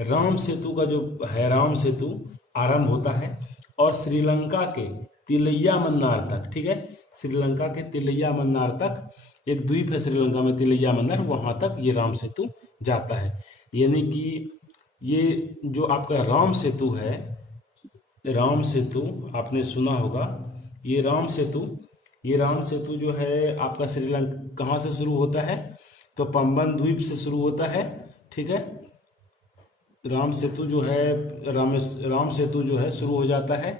राम सेतु का जो है राम सेतु आरंभ होता है और श्रीलंका के तिलैया मन्नार तक, ठीक है, श्रीलंका के तिलैया मन्नार तक एक द्वीप है श्रीलंका में, तिलैया मन्नार, वहां तक ये राम सेतु जाता है। यानी कि ये जो आपका राम सेतु है, राम सेतु आपने सुना होगा, ये राम सेतु जो है आपका श्रीलंका कहाँ से शुरू होता है, तो पंबन द्वीप से शुरू होता है। ठीक है, राम सेतु जो है शुरू हो जाता है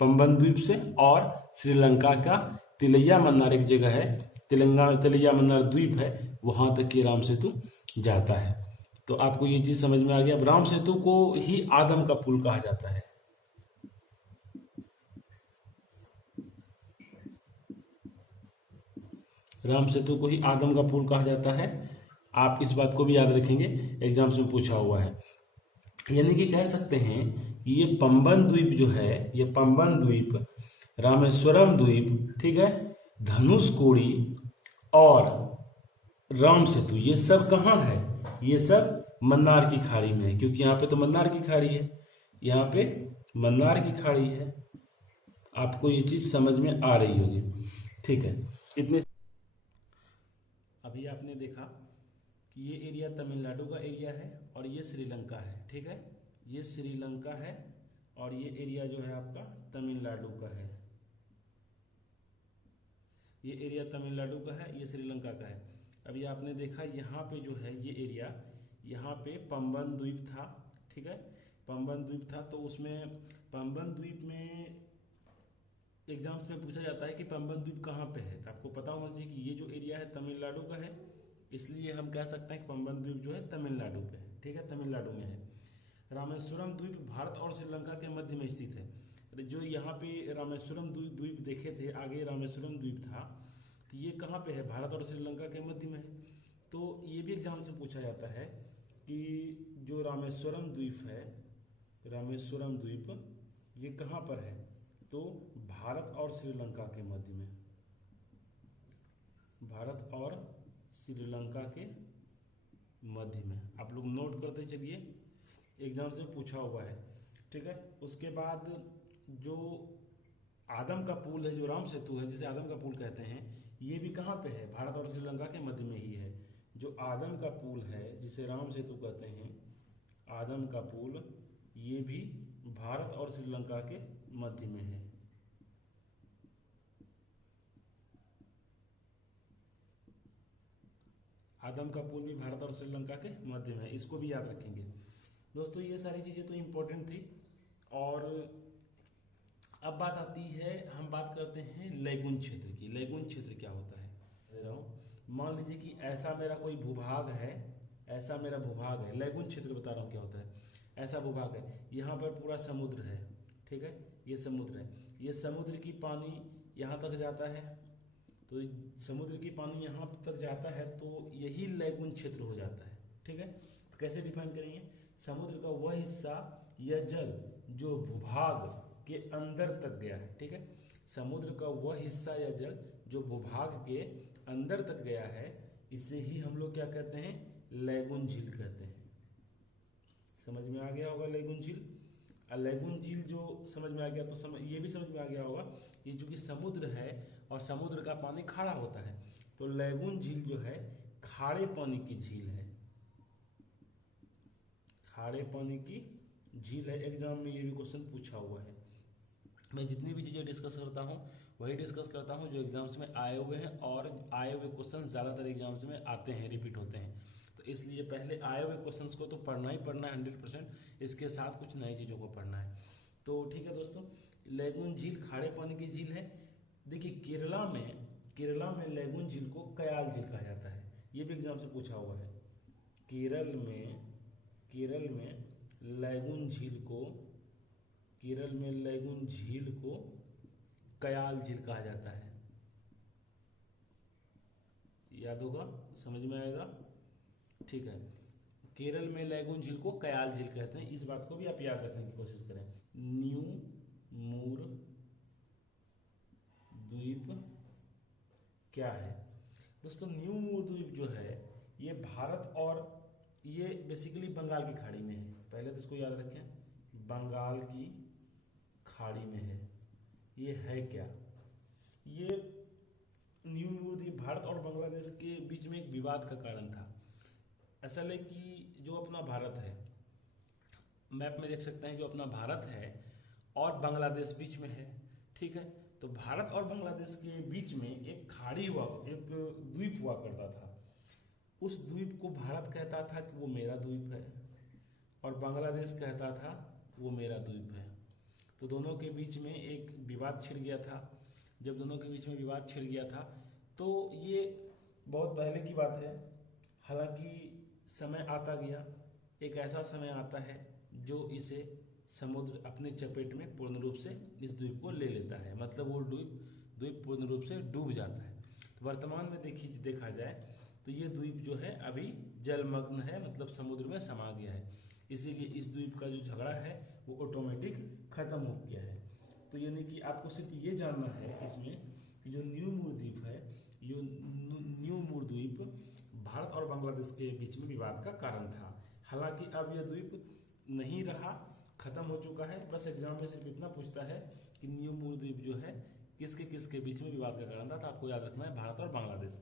पंबन द्वीप से, और श्रीलंका का तिलैया मन्नार एक जगह है, तिलैया मन्नार द्वीप है, वहां तक ये राम सेतु जाता है। तो आपको ये चीज समझ में आ गया। अब राम सेतु को ही आदम का पुल कहा जाता है। राम सेतु को ही आदम का पुल कहा जाता है। आप इस बात को भी याद रखेंगे, एग्जाम्स में पूछा हुआ है। यानी कि कह सकते हैं कि ये पंबन द्वीप जो है, ये पंबन द्वीप, रामेश्वरम द्वीप, ठीक है, धनुषकोडी और राम सेतु, ये सब कहाँ है, ये सब मन्नार की खाड़ी में है, क्योंकि यहाँ पे तो मन्नार की खाड़ी है, यहाँ पे मन्नार की खाड़ी है। आपको ये चीज समझ में आ रही होगी। ठीक है, इतने अभी आपने देखा कि ये एरिया तमिलनाडु का एरिया है और ये श्रीलंका है। ठीक है, ये श्रीलंका है और ये एरिया जो है आपका तमिलनाडु का है। ये एरिया तमिलनाडु का है, ये श्रीलंका का है। अभी आपने देखा यहाँ पे जो है ये एरिया, यहाँ पे पंबन द्वीप था। ठीक है, पंबन द्वीप था, तो उसमें पंबन द्वीप में एग्जाम्स में पूछा जाता है कि पंबन द्वीप कहाँ पे है, तो आपको पता होना चाहिए कि ये जो एरिया है तमिलनाडु का है, इसलिए हम कह सकते हैं कि पंबन द्वीप जो है तमिलनाडु पे है। ठीक है, तमिलनाडु में है। रामेश्वरम द्वीप भारत और श्रीलंका के मध्य में स्थित है। जो यहाँ पे रामेश्वरम द्वीप देखे थे, आगे रामेश्वरम द्वीप था, तो ये कहाँ पे है, भारत और श्रीलंका के मध्य में है। तो ये भी एग्जाम से पूछा जाता है कि जो रामेश्वरम द्वीप है, रामेश्वरम द्वीप ये कहाँ पर है, तो भारत और श्रीलंका के मध्य में, भारत और श्रीलंका के मध्य में। आप लोग नोट करते चलिए, एग्जाम से पूछा हुआ है। ठीक है, उसके बाद जो आदम का पुल है, जो राम सेतु है, जिसे आदम का पुल कहते हैं, ये भी कहाँ पे है, भारत और श्रीलंका के मध्य में ही है। जो आदम का पुल है, जिसे राम सेतु कहते हैं, आदम का पुल, ये भी भारत और श्रीलंका के मध्य में है। आदम का पुल भी भारत और श्रीलंका के मध्य में है, इसको भी याद रखेंगे दोस्तों। ये सारी चीजें तो इम्पोर्टेंट थी। और अब बात आती है, हम बात करते हैं लैगून क्षेत्र की। लैगून क्षेत्र क्या होता है, दे रहा हूँ। मान लीजिए कि ऐसा मेरा कोई भूभाग है, ऐसा मेरा भूभाग है, लैगून क्षेत्र बता रहा हूँ क्या होता है। ऐसा भूभाग है, यहाँ पर पूरा समुद्र है। ठीक है, ये समुद्र है, ये समुद्र की पानी यहाँ तक जाता है, तो समुद्र की पानी यहाँ तक जाता है, तो यही लैगून क्षेत्र हो जाता है। ठीक है, तो कैसे डिफाइन करेंगे, समुद्र का वह हिस्सा या जल जो भूभाग के अंदर तक गया है। ठीक है, समुद्र का वह हिस्सा या जल जो भूभाग के अंदर तक गया है, इसे ही हम लोग क्या कहते हैं, लैगून झील कहते हैं। समझ में आ गया होगा लैगून झील। लैगून झील जो समझ में आ गया, तो ये भी समझ में आ गया होगा, ये चूंकि समुद्र है और समुद्र का पानी खारा होता है, तो लैगून झील जो है खारे पानी की झील है, खारे पानी की झील है। एग्जाम में ये भी क्वेश्चन पूछा हुआ है। मैं जितनी भी चीजें डिस्कस करता हूँ वही डिस्कस करता हूँ जो एग्जाम्स में आए हुए हैं, और आए हुए क्वेश्चन ज्यादातर एग्जाम्स में आते हैं, रिपीट होते हैं। तो इसलिए पहले आए हुए क्वेश्चंस को तो पढ़ना ही पढ़ना है 100%, इसके साथ कुछ नई चीज़ों को पढ़ना है। तो ठीक है दोस्तों, लैगून झील खारे पानी की झील है। देखिए केरला में लैगून झील को कयाल झील कहा जाता है। ये भी एग्जाम से पूछा हुआ है। केरल में लैगून झील को कयाल झील कहा जाता है। याद होगा, समझ में आएगा, ठीक है। केरल में लैगून झील को कयाल झील कहते हैं। इस बात को भी आप याद रखने की कोशिश करें। न्यू मूर द्वीप क्या है दोस्तों? न्यू मूर द्वीप जो है ये भारत और ये बेसिकली बंगाल की खाड़ी में है। पहले तो इसको याद रखें, बंगाल की खाड़ी में है। ये है क्या? ये न्यू मूर द्वीप भारत और बांग्लादेश के बीच में एक विवाद का कारण था। असल है कि जो अपना भारत है, मैप में देख सकते हैं, जो अपना भारत है और बांग्लादेश बीच में है, ठीक है। तो भारत और बांग्लादेश के बीच में एक खाड़ी हुआ, एक द्वीप हुआ करता था। उस द्वीप को भारत कहता था कि वो मेरा द्वीप है और बांग्लादेश कहता था वो मेरा द्वीप है। तो दोनों के बीच में एक विवाद छिड़ गया था। जब दोनों के बीच में विवाद छिड़ गया था तो ये बहुत पहले की बात है। हालांकि समय आता गया, एक ऐसा समय आता है जो इसे समुद्र अपने चपेट में पूर्ण रूप से इस द्वीप को ले लेता है, मतलब वो द्वीप पूर्ण रूप से डूब जाता है। तो वर्तमान में देखा जाए तो ये द्वीप जो है अभी जलमग्न है, मतलब समुद्र में समा गया है। इसीलिए इस द्वीप का जो झगड़ा है वो ऑटोमेटिक खत्म हो गया है। तो यानी कि आपको सिर्फ ये जानना है इसमें कि जो न्यू मूर द्वीप है, ये न्यू मूर द्वीप भारत और बांग्लादेश के बीच में विवाद का कारण था। हालांकि अब यह द्वीप नहीं रहा, खत्म हो चुका है। बस एग्जाम में सिर्फ इतना पूछता है कि न्यू मूर द्वीप जो है किसके बीच में विवाद का कारण था, तो आपको याद रखना है भारत और बांग्लादेश।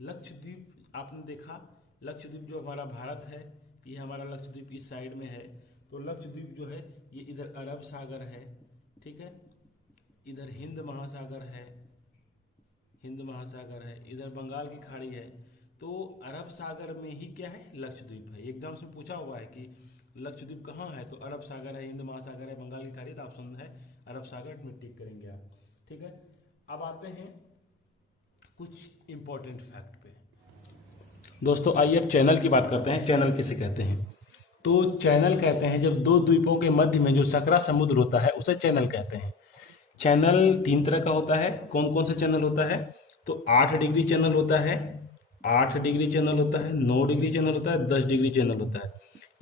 लक्षद्वीप आपने देखा, लक्षद्वीप जो हमारा भारत है, ये हमारा लक्षद्वीप इस साइड में है। तो लक्षद्वीप जो है ये इधर अरब सागर है, ठीक है, इधर हिंद महासागर है, इधर बंगाल की खाड़ी है। तो अरब सागर में ही क्या है, लक्षद्वीप है। एग्जाम से पूछा हुआ है कि लक्षद्वीप कहाँ है, तो अरब सागर है, हिंद महासागर है, बंगाल की खाड़ी, तो ऑप्शन है अरब सागर में टिक करेंगे आप, ठीक है। अब आते हैं कुछ इंपॉर्टेंट फैक्ट पे। दोस्तों आइए अब चैनल की बात करते हैं। चैनल किसे कहते हैं? तो चैनल कहते हैं जब दो द्वीपों के मध्य में जो सकरा समुद्र होता है उसे चैनल कहते हैं। चैनल 3 तरह का होता है। कौन कौन सा चैनल होता है? तो 8 डिग्री चैनल होता है, 8 डिग्री चैनल होता है, 9 डिग्री चैनल होता है, 10 डिग्री चैनल होता है।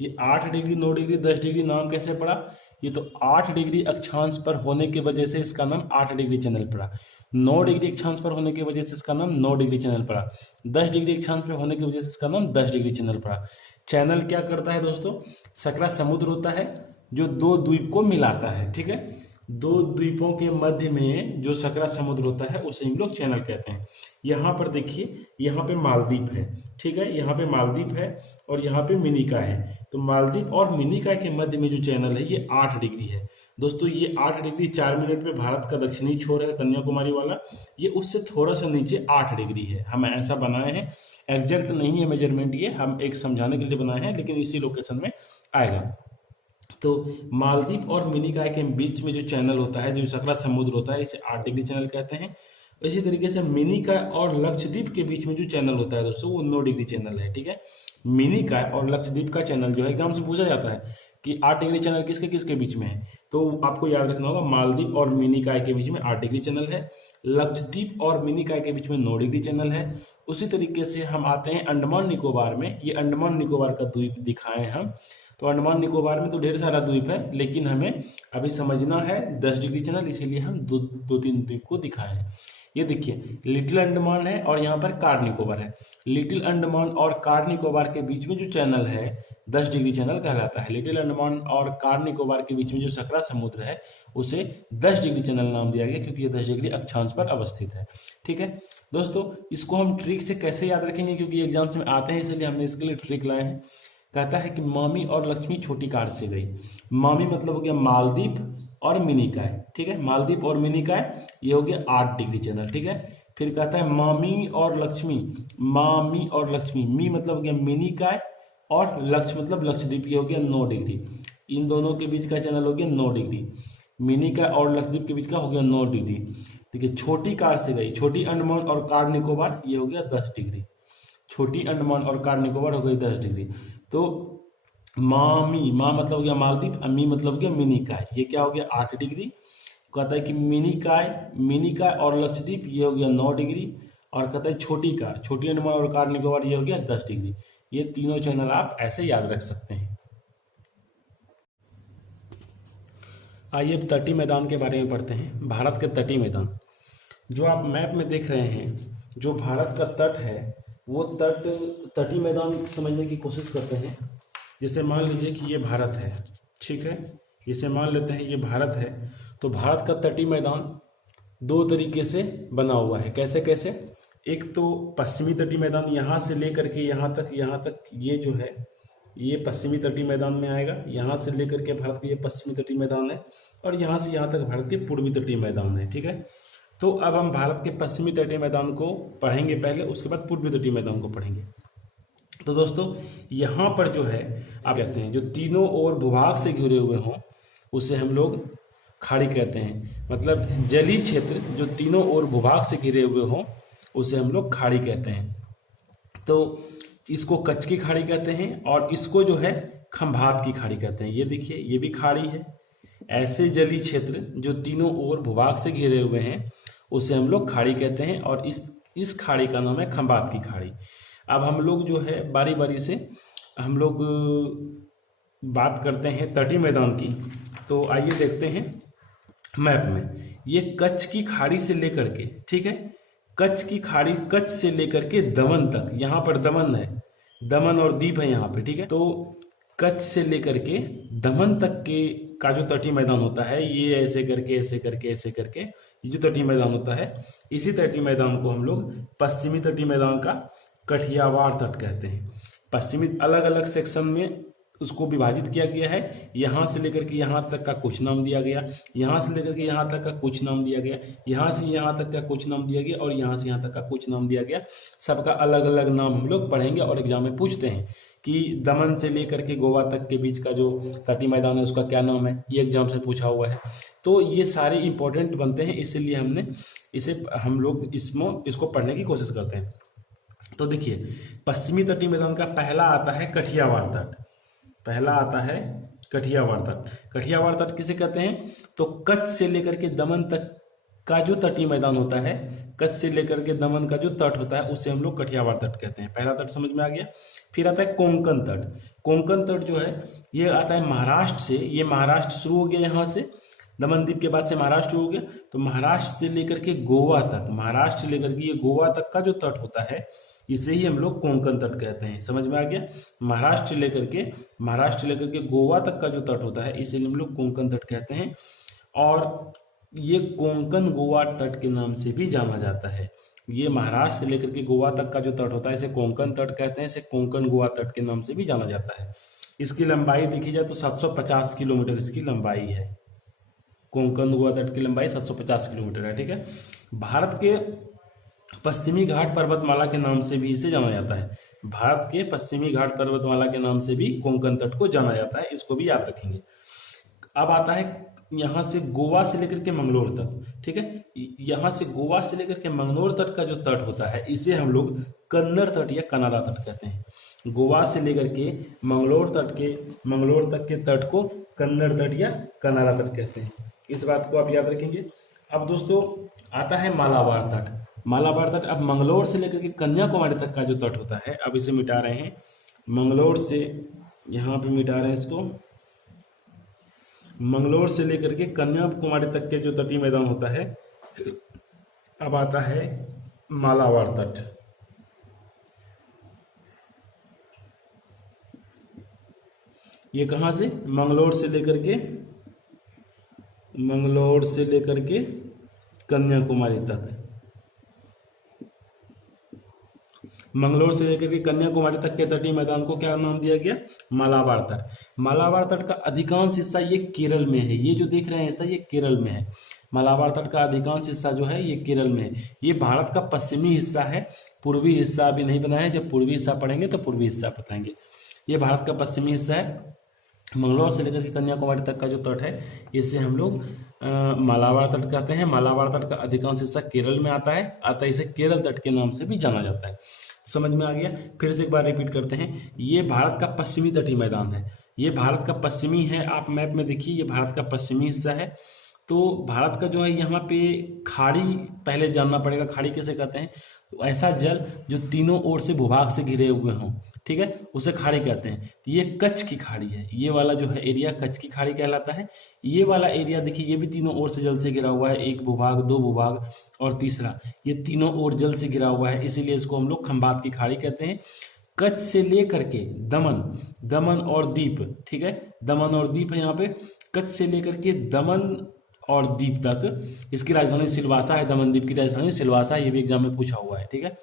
ये 8 डिग्री, 9 डिग्री, 10 डिग्री नाम कैसे पड़ा? ये तो 8 डिग्री अक्षांश पर होने की वजह से इसका नाम 8 डिग्री चैनल पड़ा। 9 डिग्री अक्षांश पर होने की वजह से इसका नाम 9 डिग्री चैनल पड़ा। 10 डिग्री अक्षांश पर होने की वजह से इसका नाम 10 डिग्री चैनल पड़ा। चैनल क्या करता है दोस्तों? सकरा समुद्र होता है जो दो द्वीप को मिलाता है, ठीक है। दो द्वीपों के मध्य में जो सकरा समुद्र होता है उसे हम लोग चैनल कहते हैं। यहाँ पर देखिए, यहाँ पे मालदीव है, ठीक है, यहाँ पे मालदीव है और यहाँ पे मिनिका है। तो मालदीव और मिनिका के मध्य में जो चैनल है ये 8 डिग्री है। दोस्तों ये 8 डिग्री 4 मिनट पे भारत का दक्षिणी छोर है, कन्याकुमारी वाला, ये उससे थोड़ा सा नीचे 8 डिग्री है। हम ऐसा बनाए हैं, एग्जैक्ट नहीं है मेजरमेंट, ये हम एक समझाने के लिए बनाए हैं, लेकिन इसी लोकेशन में आएगा। तो मालदीव और मिनिकाय के बीच में जो चैनल होता है, जो सकरा समुद्र होता है, इसे 8 डिग्री चैनल कहते हैं। इसी तरीके से मिनिकाय और लक्षद्वीप के बीच में जो चैनल होता है दोस्तों वो 9 डिग्री चैनल है, ठीक है। मिनिकाय और लक्षद्वीप का चैनल जो है एग्जाम से पूछा जाता है कि 8 डिग्री चैनल किसके किसके बीच में है, तो आपको याद रखना होगा मालदीव और मिनिकाय के बीच में 8 डिग्री चैनल है, लक्षद्वीप और मिनिकाय के बीच में 9 डिग्री चैनल है। उसी तरीके से हम आते हैं अंडमान निकोबार में। ये अंडमान निकोबार का द्वीप दिखाए हम। तो अंडमान निकोबार में तो ढेर सारा द्वीप है, लेकिन हमें अभी समझना है 10 डिग्री चैनल, इसीलिए हम दो तीन द्वीप को दिखाए हैं। ये देखिए लिटिल अंडमान है और यहाँ पर कार निकोबार है। लिटिल अंडमान और कार निकोबार के बीच में जो चैनल है 10 डिग्री चैनल कहलाता है। लिटिल अंडमान और कार निकोबार के बीच में जो सकरा समुद्र है उसे 10 डिग्री चैनल नाम दिया गया, क्योंकि ये 10 डिग्री अक्षांश पर अवस्थित है, ठीक है दोस्तों। इसको हम ट्रिक से कैसे याद रखेंगे, क्योंकि एग्जाम्स में आते हैं, इसलिए हमने इसके लिए ट्रिक लाए हैं। कहता है कि मामी और लक्ष्मी छोटी कार से गई। मामी मतलब हो गया मालदीव और मिनिकाय, ठीक है, मालदीव और मिनिकाय, ये हो गया 8 डिग्री चैनल, ठीक है। फिर कहता है मामी और लक्ष्मी, मामी और लक्ष्मी, मी मतलब हो गया मिनिकाय और लक्ष्य मतलब लक्षद्वीप, ये हो गया 9 डिग्री। इन दोनों के बीच का चैनल हो गया 9 डिग्री। मिनिकॉय और लक्षद्वीप के बीच का हो गया 9 डिग्री। देखिए छोटी कार से गई, छोटी अंडमान और कार निकोबार, ये हो गया 10 डिग्री। छोटी अंडमान और कार निकोबार हो गई 10 डिग्री। तो मामी, माँ मतलब हो गया मालदीव, मी मतलब हो गया मिनिकॉय, ये क्या हो गया 8 डिग्री। कहता है कि मिनिकॉय और लक्षद्वीप ये हो गया 9 डिग्री। और कहता है छोटी कार, छोटी अंडमान और कार निकोबार ये हो गया 10 डिग्री। ये तीनों चैनल आप ऐसे याद रख सकते हैं। आइए अब तटीय मैदान के बारे में पढ़ते हैं। भारत के तटीय मैदान, जो आप मैप में देख रहे हैं, जो भारत का तट है वो तटीय मैदान समझने की कोशिश करते हैं। जैसे मान लीजिए कि ये भारत है, ठीक है, इसे मान लेते हैं ये भारत है। तो भारत का तटीय मैदान दो तरीके से बना हुआ है। कैसे कैसे? एक तो पश्चिमी तटीय मैदान, यहाँ से लेकर के यहाँ तक ये जो है ये पश्चिमी तटीय मैदान में आएगा। यहाँ से लेकर के भारत का ये पश्चिमी तटीय मैदान है और यहाँ से यहाँ तक भारत के पूर्वी तटीय मैदान है, ठीक है। तो अब हम भारत के पश्चिमी तटीय मैदान को पढ़ेंगे पहले, उसके बाद पूर्वी तटीय मैदान को पढ़ेंगे। तो दोस्तों यहाँ पर जो है आप कहते हैं जो तीनों ओर भूभाग से घिरे हुए हों उसे हम लोग खाड़ी कहते हैं। मतलब जलीय क्षेत्र जो तीनों ओर भूभाग से घिरे हुए हों उसे हम लोग खाड़ी कहते हैं। तो इसको कच्छ की खाड़ी कहते हैं और इसको जो है खंभात की खाड़ी कहते हैं। ये देखिए ये भी खाड़ी है। ऐसे जलीय क्षेत्र जो तीनों ओर भूभाग से घिरे हुए हैं उसे हम लोग खाड़ी कहते हैं और इस खाड़ी का नाम है खंभात की खाड़ी। अब हम लोग जो है बारी बारी से हम लोग बात करते हैं तटीय मैदान की। तो आइए देखते हैं मैप में। ये कच्छ की खाड़ी से लेकर के, ठीक है, कच्छ की खाड़ी, कच्छ से लेकर के दमन तक, यहाँ पर दमन है, दमन और दीप है यहाँ पे, ठीक है। तो कच्छ से लेकर के दमन तक के का जो तटीय मैदान होता है ये ऐसे करके ऐसे करके ऐसे करके ये जो तटीय मैदान होता है, इसी तटीय मैदान को हम लोग पश्चिमी तटीय मैदान का कठियावाड़ तट कहते हैं। पश्चिमी अलग अलग सेक्शन में उसको विभाजित किया गया है। यहाँ से लेकर के यहाँ तक का कुछ नाम दिया गया, यहाँ से लेकर के यहाँ तक का कुछ नाम दिया गया, यहाँ से यहाँ तक का कुछ नाम दिया गया और यहाँ से यहाँ तक का कुछ नाम दिया गया। सबका अलग अलग नाम हम लोग पढ़ेंगे और एग्जाम में पूछते हैं कि दमन से लेकर के गोवा तक के बीच का जो तटीय मैदान है उसका क्या नाम है, ये एग्जाम से पूछा हुआ है। तो ये सारे इंपॉर्टेंट बनते हैं, इसीलिए हमने हम लोग इसको पढ़ने की कोशिश करते हैं। तो देखिए पश्चिमी तटीय मैदान का पहला आता है कठियावाड़ तट। पहला आता है कठियावाड़ तट। कठियावाड़ तट किसे कहते हैं? तो कच्छ से लेकर के दमन तक का जो तटीय मैदान होता है, कच्छ से लेकर के दमन का जो तट होता है उसे हम लोग कठियावाड़ तट कहते हैं। पहला तट समझ में आ गया। फिर आता है कोंकण तट। कोंकण तट जो है ये आता है महाराष्ट्र से। ये महाराष्ट्र शुरू हो गया, यहाँ से दमन द्वीप के बाद से महाराष्ट्र हो गया। तो महाराष्ट्र से लेकर के गोवा तक, महाराष्ट्र से लेकर के ये गोवा तक का जो तट होता है इसे ही हम लोग कोंकण तट कहते हैं। समझ में आ गया? महाराष्ट्र से लेकर के गोवा तक का जो तट होता है इसे हम लोग कोंकण तट कहते हैं। और ये कोंकण गोवा तट के नाम से भी जाना जाता है। ये महाराष्ट्र से लेकर के गोवा तक का जो तट होता है इसे कोंकण तट कहते हैं, इसे कोंकण गोवा तट के नाम से भी जाना जाता है। इसकी लंबाई देखी जाए तो 750 किलोमीटर इसकी लंबाई है। कोंकण गोवा तट की लंबाई 750 किलोमीटर है, ठीक है। भारत के पश्चिमी घाट पर्वतमाला के नाम से भी इसे जाना जाता है। भारत के पश्चिमी घाट पर्वतमाला के नाम से भी कोंकण तट को जाना जाता है, इसको भी याद रखेंगे। अब आता है यहाँ से गोवा से लेकर के मंगलोर तक, ठीक है। यहाँ से गोवा से लेकर के मंगलोर तट का जो तट होता है इसे हम लोग कन्नड़ तट या कनारा तट कहते हैं। गोवा से लेकर के मंगलोर तक के तट को कन्नड़ तट या कनारा तट कहते हैं। इस बात को आप याद रखेंगे। अब दोस्तों आता है मालाबार तट। मालाबार तट अब मंगलोर से लेकर के कन्याकुमारी तक का जो तट होता है, अब इसे मिटा रहे हैं। मंगलोर से यहाँ पे मिटा रहे हैं इसको। मंगलोर से लेकर के कन्याकुमारी तक के जो तटीय मैदान होता है, अब आता है मालाबार तट। ये कहाँ से? मंगलोर से लेकर के कन्याकुमारी तक। मंगलोर से लेकर के कन्याकुमारी तक के तटीय मैदान को क्या नाम दिया गया? मालाबार तट। मालाबार तट का अधिकांश हिस्सा ये केरल में है। ये जो देख रहे हैं हिस्सा ये केरल में है। मालाबार तट का अधिकांश हिस्सा जो है ये केरल में है। ये भारत का पश्चिमी हिस्सा है, पूर्वी हिस्सा अभी नहीं बना है। जब पूर्वी हिस्सा पढ़ेंगे तो पूर्वी हिस्सा बताएंगे। ये भारत का पश्चिमी हिस्सा है मंगलौर से लेकर के कन्याकुमारी तक का जो तट है इसे हम लोग मालाबार तट कहते हैं। मालाबार तट का अधिकांश हिस्सा केरल में आता है, अतः इसे केरल तट के नाम से भी जाना जाता है। समझ में आ गया? फिर से एक बार रिपीट करते हैं। ये भारत का पश्चिमी तटीय मैदान है, ये भारत का पश्चिमी है। आप मैप में देखिए, ये भारत का पश्चिमी हिस्सा है। तो भारत का जो है यहाँ पे खाड़ी पहले जानना पड़ेगा। खाड़ी किसे कहते हैं? तो ऐसा जल जो तीनों ओर से भूभाग से घिरे हुए हों, ठीक है, उसे खाड़ी कहते हैं। तो ये कच्छ की खाड़ी है, ये वाला जो है एरिया कच्छ की खाड़ी कहलाता है। ये वाला एरिया देखिए, ये भी तीनों ओर से जल से घिरा हुआ है, एक भूभाग, दो भूभाग और तीसरा, ये तीनों ओर जल से घिरा हुआ है, इसीलिए इसको हम लोग खंबात की खाड़ी कहते हैं। कच्छ से लेकर के दमन और दीप, ठीक है, दमन और दीप है यहाँ पे। कच्छ से लेकर के दमन और दीप तक, इसकी राजधानी सिलवासा है, दमन द्वीप की राजधानी सिलवासा है, ये भी एग्जाम में पूछा हुआ है, ठीक है।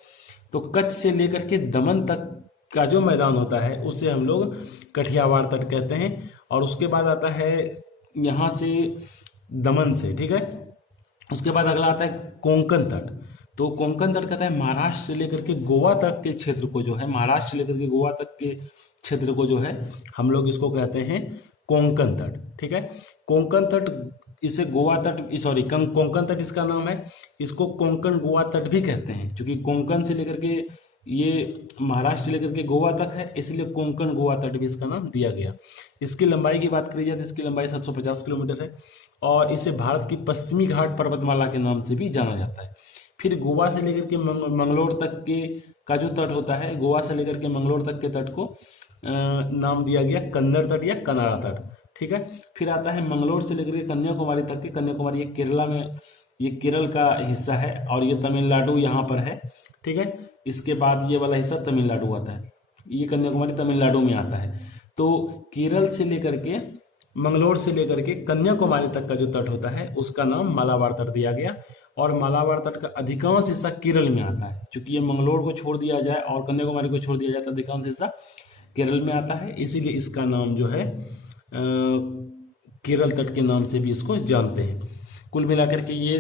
तो कच्छ से लेकर के दमन तक का जो मैदान होता है उसे हम लोग कठियावाड़ तट कहते हैं। और उसके बाद आता है यहाँ से दमन से, ठीक है, उसके बाद अगला आता है कोंकण तट। तो कोंकण तट कहता है महाराष्ट्र से लेकर के गोवा तक के क्षेत्र को जो है, महाराष्ट्र से लेकर के गोवा तक के क्षेत्र को जो है हम लोग इसको कहते हैं कोंकण तट, ठीक है। कोंकण तट, इसे गोवा तट, सॉरी कोंकण तट इसका नाम है, इसको कोंकण गोवा तट भी कहते हैं, क्योंकि कोंकण से लेकर के ये महाराष्ट्र से लेकर के गोवा तक है, इसलिए कोंकण गोवा तट भी इसका नाम दिया गया। इसकी लंबाई की बात करी जाए तो इसकी लंबाई 750 किलोमीटर है और इसे भारत की पश्चिमी घाट पर्वतमाला के नाम से भी जाना जाता है। फिर गोवा से लेकर के मंगलोर तक के का जो तट होता है, गोवा से लेकर के मंगलोर तक के तट को नाम दिया गया कन्नड़ तट या कनारा तट, ठीक है। फिर आता है मंगलोर से लेकर के कन्याकुमारी तक के, कन्याकुमारी ये केरला में, ये केरल का हिस्सा है और ये तमिलनाडु यहाँ पर है, ठीक है। इसके बाद ये वाला हिस्सा तमिलनाडु आता है, ये कन्याकुमारी तमिलनाडु में आता है। तो केरल से लेकर के, मंगलोर से लेकर के कन्याकुमारी तक का जो तट होता है उसका नाम मालाबार तट दिया गया। और मालाबार तट का अधिकांश हिस्सा केरल में आता है, चूंकि ये मंगलोर को छोड़ दिया जाए और कन्याकुमारी को छोड़ दिया जाए तो अधिकांश हिस्सा केरल में आता है, इसीलिए इसका नाम जो है केरल तट के नाम से भी इसको जानते हैं। कुल मिलाकर के ये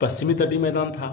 पश्चिमी तटीय मैदान था